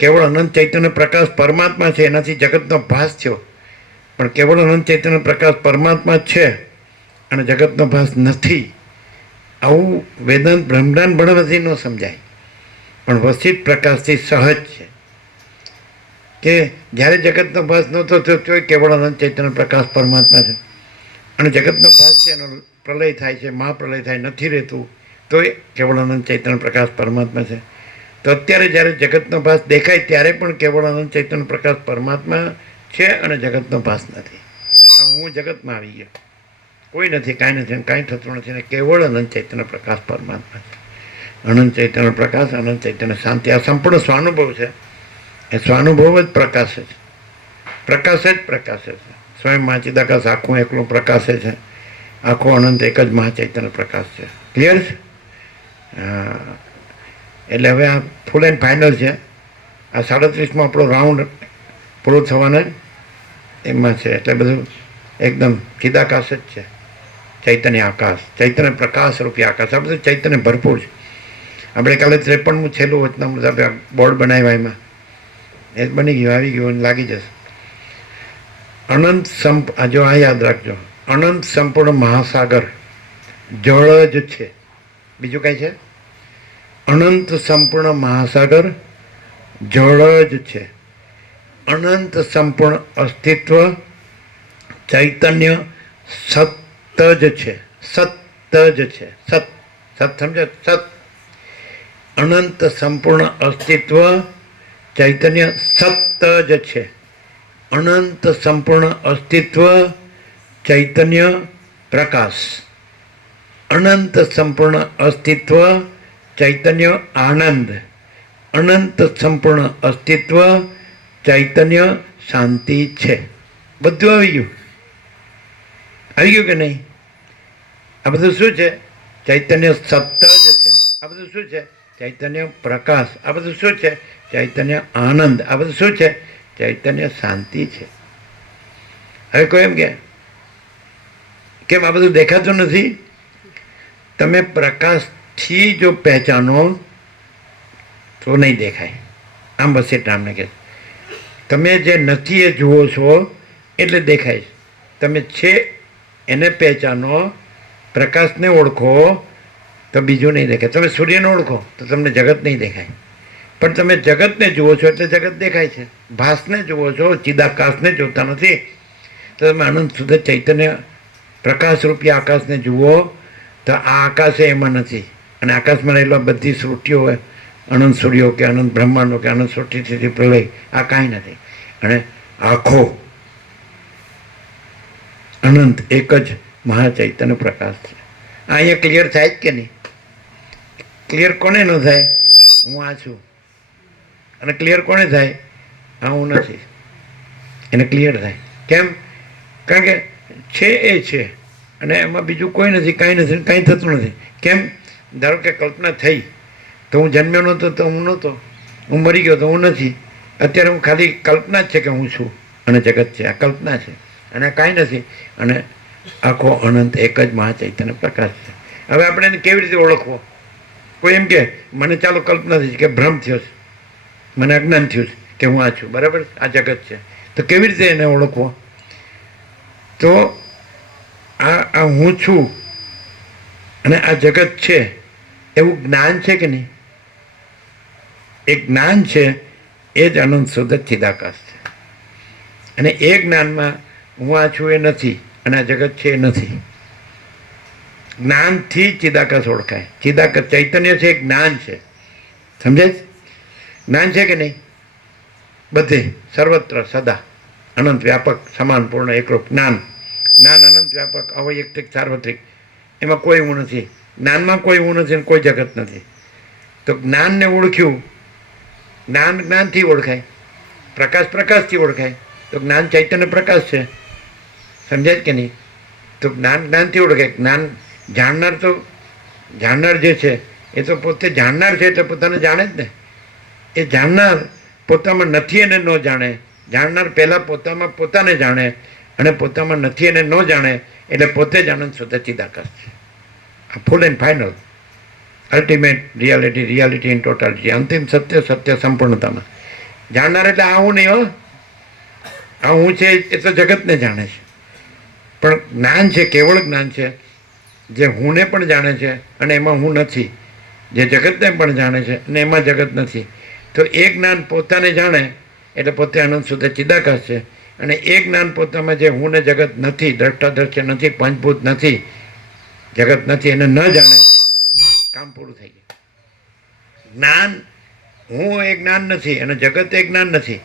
કેવળ અનંત ચૈતન્ય પ્રકાશ પરમાત્મા છે, એનાથી જગતનો ભાસ થયો, પણ કેવળ અનંત ચૈતન્ય પ્રકાશ પરમાત્મા જ છે અને જગતનો ભાસ નથી. આવું વેદાંત બ્રહ્માંડ ભણવાથી ન સમજાય, પણ વસિત પ્રકાશથી સહજ છે કે જ્યારે જગતનો ભાસ નહોતો થયો તોય કેવળ અનંત ચૈતન્ય પ્રકાશ પરમાત્મા છે અને જગતનો ભાસ છે એનો પ્રલય થાય છે, મહાપ્રલય થાય, નથી રહેતું તોય કેવળ અનંત ચૈતન્ય પ્રકાશ પરમાત્મા છે. તો અત્યારે જ્યારે જગતનો ભાસ દેખાય ત્યારે પણ કેવળ અનંત ચૈતન્ય પ્રકાશ પરમાત્મા છે અને જગતનો ભાસ નથી. હું જગતમાં આવી ગયો, કોઈ નથી, કાંઈ નથી, કાંઈ થતું નથી ને કેવળ અનંત ચૈતન્ય પ્રકાશ પરમાત્મા છે. અનંત ચૈતન્ય પ્રકાશ, અનંત ચૈતન્ય શાંતિ, આ સંપૂર્ણ સ્વાનુભવ છે. એ સ્વાનુભવ જ પ્રકાશે છે, પ્રકાશ જ પ્રકાશે છે. સ્વયં મહાચિદાકાશ આખું એકલું પ્રકાશે છે. આખો અનંત એક જ મહાચૈતન્ય પ્રકાશ છે. ક્લિયર છે? એટલે હવે આ ફૂલ એન્ડ ફાઇનલ છે. આ 37માં આપણો રાઉન્ડ પૂરો થવાનો એમાં છે. એટલે બધું એકદમ ચિદાકાશ જ છે. ચૈતન્ય આકાશ, ચૈતન્ય પ્રકાશ રૂપી આકાશ, આ બધું ચૈતન્ય ભરપૂર છે. આપણે કાલે 53મું છેલ્લું વચનામૃત આપણે બોર્ડ બનાવ્યા એમાં એ બની ગયું, આવી ગયું, લાગી જશે. અનંત જો આ યાદ રાખજો, અનંત સંપૂર્ણ મહાસાગર જળ જ છે, બીજું કાંઈ છે? અનંત સંપૂર્ણ મહાસાગર જળ જ છે. અનંત સંપૂર્ણ અસ્તિત્વ ચૈતન્ય સત જ છે, સત જ છે, સત સત સમજો, સત. અનંત સંપૂર્ણ અસ્તિત્વ ચૈતન્ય સત જ છે. અનંત સંપૂર્ણ અસ્તિત્વ ચૈતન્ય પ્રકાશ. અનંત સંપૂર્ણ અસ્તિત્વ ચૈતન્ય આનંદ. અનંત સંપૂર્ણ અસ્તિત્વ ચૈતન્ય શાંતિ છે. બધું આવી ગયું, આવી ગયું કે નહીં? આ બધું શું છે? ચૈતન્ય સત જ છે. આ બધું શું છે? ચૈતન્ય પ્રકાશ. આ બધું શું છે? ચૈતન્ય આનંદ. આ બધું શું છે? ચૈતન્ય શાંતિ છે. હવે કોઈ એમ કે કેમ આ બધું દેખાતું નથી? તમે પ્રકાશથી જો પહેચાનો તો નહીં દેખાય. આમ બસ એટલા અમને કહે તમે જે નથી એ જુઓ છો એટલે દેખાય. તમે છે એને પહેચાનો, પ્રકાશને ઓળખો તો બીજું નહીં દેખાય. તમે સૂર્યને ઓળખો તો તમને જગત નહીં દેખાય, પણ તમે જગતને જુઓ છો એટલે જગત દેખાય છે. ભાસને જુઓ છો, ચિદાકાશને જોતા નથી. તો તમે આનંદ શુદ્ધ ચૈતન્ય પ્રકાશરૂપી આકાશને જુઓ તો આ આકાશ એમાં નથી અને આકાશમાં રહેલા બધી સૃષ્ટિઓ અનંત સૂર્યો કે અનંત બ્રહ્માંડો કે અનંત સૃષ્ટિથી પ્રલય આ કાંઈ નથી. અને આખો અનંત એક જ મહાચૈતન્ય પ્રકાશ છે. આ અહીંયા ક્લિયર થાય જ કે નહીં? ક્લિયર કોને ન થાય? હું આ છું. અને ક્લિયર કોને થાય? હા હું નથી. એને ક્લિયર થાય. કેમ? કારણ કે છે એ છે અને એમાં બીજું કોઈ નથી, કાંઈ નથી, કાંઈ થતું નથી. કેમ? ધારો કે કલ્પના થઈ તો હું જન્મ્યો નહોતો તો હું નહોતો, હું મરી ગયો તો હું નથી. અત્યારે હું ખાલી કલ્પના જ છે કે હું છું અને જગત છે, આ કલ્પના છે અને આ કાંઈ નથી. અને આખો અનંત એક જ મહાચૈતન્ય પ્રકાશ છે. હવે આપણે એને કેવી રીતે ઓળખવો? કોઈ એમ કે મને ચાલો કલ્પના થઈ કે ભ્રમ થયો છે, મને અજ્ઞાન થયું છે કે હું આ છું, બરાબર, આ જગત છે. તો કેવી રીતે એને ઓળખવો? તો આ હું છું અને આ જગત છે એવું જ્ઞાન છે કે નહીં? એ જ્ઞાન છે, એ જ અનંત શુદ્ધ ચિદાકાશ છે. અને એ જ્ઞાનમાં હું આ છું એ નથી અને આ જગત છે એ નથી. જ્ઞાનથી ચિદાકાશ ઓળખાય. ચિદાકાશ ચૈતન્ય છે, એ જ્ઞાન છે. સમજાય છે? જ્ઞાન છે કે નહીં? બધે સર્વત્ર સદા અનંત વ્યાપક સમાન પૂર્ણ એકરૂપ જ્ઞાન. જ્ઞાન અનંત વ્યાપક અવૈયક્તિક સાર્વત્રિક, એમાં કોઈ હું નથી. જ્ઞાનમાં કોઈ હું નથી અને કોઈ જગત નથી. તો જ્ઞાનને ઓળખ્યું. જ્ઞાન જ્ઞાનથી ઓળખાય, પ્રકાશ પ્રકાશથી ઓળખાય. તો જ્ઞાન ચૈતન્ય પ્રકાશ છે. સમજાય કે નહીં? તો જ્ઞાન જ્ઞાનથી ઓળખાય. જ્ઞાન જાણનાર તો જાણનાર જે છે એ તો પોતે જાણનાર છે એટલે પોતાને જાણે જ ને. એ જાણનાર પોતામાં નથી એને ન જાણે. જાણનાર પહેલાં પોતામાં પોતાને જાણે અને પોતામાં નથી એને ન જાણે એટલે પોતે જ આનંદ શુદ્ધ ચિદાકાશ છે. આ full and final ultimate reality, reality in totality, અંતિમ સત્ય, સત્ય સંપૂર્ણતામાં. જાણનાર એટલે આ હું નહીં, હો, આ હું છે એ તો જગતને જાણે છે. પણ જ્ઞાન છે, કેવળ જ્ઞાન છે, જે હુંને પણ જાણે છે અને એમાં હું નથી, જે જગતને પણ જાણે છે અને એમાં જગત નથી. તો એ જ્ઞાન પોતાને જાણે એટલે પોતે આનંદ શુદ્ધ ચિદાકાશ છે. અને એ જ્ઞાન પોતામાં જે હું ને જગત નથી, દ્રષ્ટા દ્રશ્ય નથી, પંચભૂત નથી, જગત નથી, એને ન જાણે, કામ પૂરું થઈ ગયું. જ્ઞાન, હું એ જ્ઞાન નથી અને જગત એ જ્ઞાન નથી.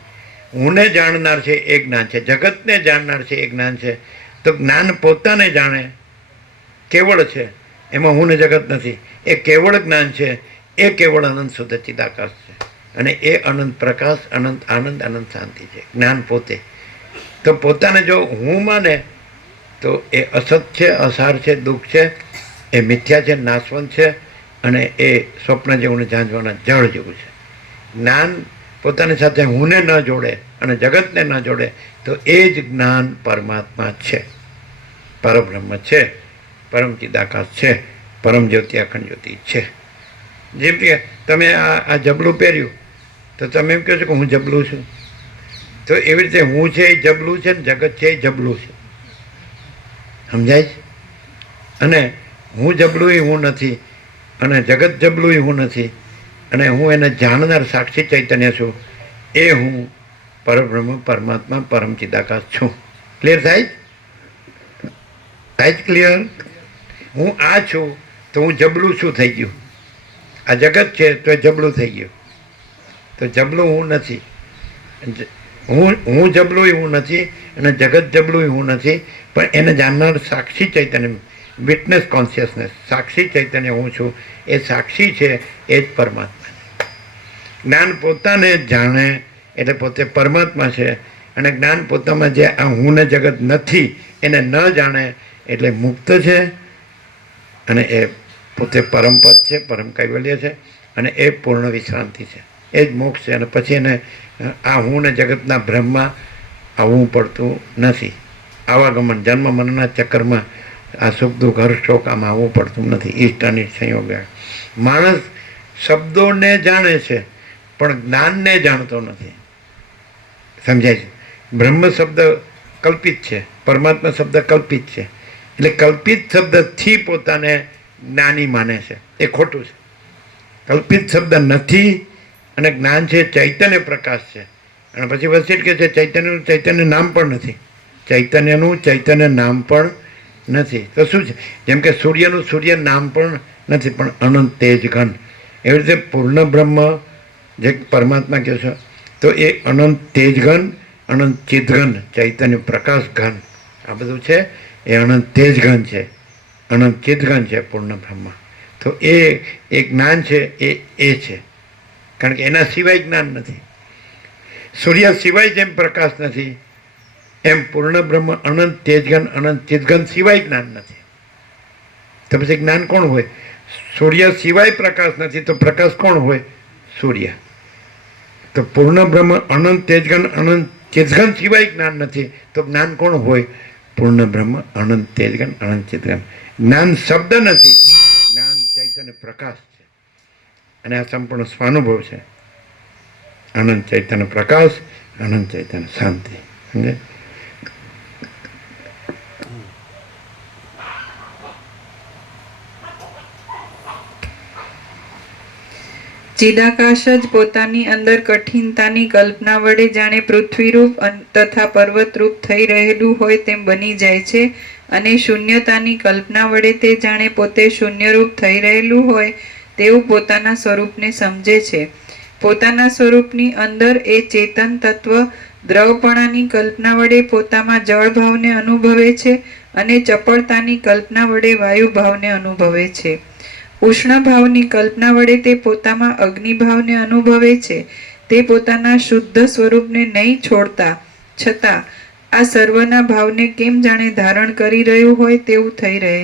હુંને જાણનાર છે એ જ્ઞાન છે, જગતને જાણનાર છે એ જ્ઞાન છે. તો જ્ઞાન પોતાને જાણે, કેવળ છે, એમાં હું ને જગત નથી. એ કેવળ જ્ઞાન છે, એ કેવળ અનંત શુદ્ધ ચિદાકાશ છે. અને એ અનંત પ્રકાશ, અનંત આનંદ, અનંત શાંતિ છે, જ્ઞાન પોતે. તો પોતાને જો હું માને તો એ અસત છે, અસાર છે, દુઃખ છે, એ મિથ્યા છે, નાશવંત છે અને એ સ્વપ્ન જેવું ને ઝાંઝવાના જળ જેવું છે. જ્ઞાન પોતાની સાથે હુંને ન જોડે અને જગતને ન જોડે તો એ જ જ્ઞાન પરમાત્મા છે, પરબ્રહ્મ છે, પરમ ચિદાકાશ છે, પરમ જ્યોતિ અખંડ જ્યોતિ છે. જેમ કે તમે આ જબલું પહેર્યું તો તમે એમ કહો છો કે હું જબલું છું. તો એવી રીતે હું છે એ જબલું છે ને જગત છે એ જબલું છે. સમજાય છે? અને હું જબલું એ હું નથી અને જગત જબલું એ હું નથી અને હું એને જાણનાર સાક્ષી ચૈતન્ય છું. એ હું પરબ્રહ્મ, પરમાત્મા, પરમ ચિદાકાશ છું. ક્લિયર થાય? થાય જ ક્લિયર? હું આ છું તો હું જબલું શું થઈ ગયું? આ જગત છે તો એ જબલું થઈ ગયું. તો જબલું હું નથી, હું જબલું હું નથી અને જગત જબલું હું નથી. પણ એને જાણનાર સાક્ષી ચૈતન્ય, વિટનેસ કોન્શિયસનેસ, સાક્ષી ચૈતન્ય હું છું. એ સાક્ષી છે, એ જ પરમાત્મા છે. જ્ઞાન પોતાને જાણે એટલે પોતે પરમાત્મા છે અને જ્ઞાન પોતામાં જે આ હું ને જગત નથી એને ન જાણે એટલે મુક્ત છે અને એ પોતે પરમપદ છે, પરમ કૈવલ્ય છે અને એ પૂર્ણ વિશ્રાંતિ છે, એ જ મોક્ષ છે. અને પછી એને આ હું ને જગતના ભ્રમમાં આવવું પડતું નથી. આવાગમન, જન્મ મરણના ચક્કરમાં આ સુખ દુઃખ હર્ષ શોક આમાં આવવું પડતું નથી. ઈષ્ટ અનિષ્ટ સંયોગ. માણસ શબ્દોને જાણે છે પણ જ્ઞાનને જાણતો નથી. સમજાય છે? બ્રહ્મ શબ્દ કલ્પિત છે, પરમાત્મા શબ્દ કલ્પિત છે. એટલે કલ્પિત શબ્દથી પોતાને જ્ઞાની માને છે, એ ખોટું છે. કલ્પિત શબ્દ નથી અને જ્ઞાન છે, ચૈતન્ય પ્રકાશ છે. અને પછી વસિષ્ઠ કહે છે ચૈતન્યનું ચૈતન્ય નામ પણ નથી, ચૈતન્યનું ચૈતન્ય નામ પણ નથી. તો શું છે? જેમ કે સૂર્યનું સૂર્ય નામ પણ નથી પણ અનંત તેજ ઘન. એવી રીતે પૂર્ણ બ્રહ્મ જે પરમાત્મા કહે છે તો એ અનંત તેજ ઘન, અનંત ચિદઘન, ચૈતન્ય પ્રકાશ ઘન, આ બધું છે એ અનંત તેજ ઘન છે, અનંત ચિદઘન છે પૂર્ણ બ્રહ્મ. તો એ જ્ઞાન છે એ છે, કારણ કે એના સિવાય જ્ઞાન નથી. સૂર્ય સિવાય જેમ પ્રકાશ નથી એમ પૂર્ણ બ્રહ્મ અનંત તેજઘન, અનંત ચિદઘન સિવાય જ્ઞાન નથી. તો પછી જ્ઞાન કોણ હોય? સૂર્ય સિવાય પ્રકાશ નથી, તો પ્રકાશ કોણ હોય? સૂર્ય. તો પૂર્ણ બ્રહ્મ અનંત ચેતઘન સિવાય જ્ઞાન નથી, તો જ્ઞાન કોણ હોય? પૂર્ણ બ્રહ્મ અનંત તેજગન અનંત ચેતગન. જ્ઞાન શબ્દ નથી, જ્ઞાન ચૈતન્ય પ્રકાશ છે, અને આ સંપૂર્ણ સ્વાનુભવ છે. અનંત ચૈતન્ય પ્રકાશ, અનંત ચૈતન્ય શાંતિ. સમજે? ચિદાકાશ જ પોતાની અંદર કઠિનતાની કલ્પના વડે જાણે પૃથ્વીરૂપ તથા પર્વતરૂપ થઈ રહેલું હોય તેમ બની જાય છે, અને શૂન્યતાની કલ્પના વડે તે જાણે પોતે શૂન્યરૂપ થઈ રહેલું હોય તેવું પોતાના સ્વરૂપને સમજે છે. પોતાના સ્વરૂપની અંદર એ ચેતન તત્વ દ્રવપણાની કલ્પના વડે પોતામાં જળ ભાવને અનુભવે છે, અને ચપળતાની કલ્પના વડે વાયુ ભાવને અનુભવે છે. ઉષ્ણ ભાવની કલ્પના વડે તે પોતામાં અગ્નિભાવને અનુભવે છે. તે પોતાના શુદ્ધ સ્વરૂપને નહીં છોડતા છતાં આ સર્વના ભાવને કેમ જાણે ધારણ કરી રહ્યું હોય તેવું થઈ રહે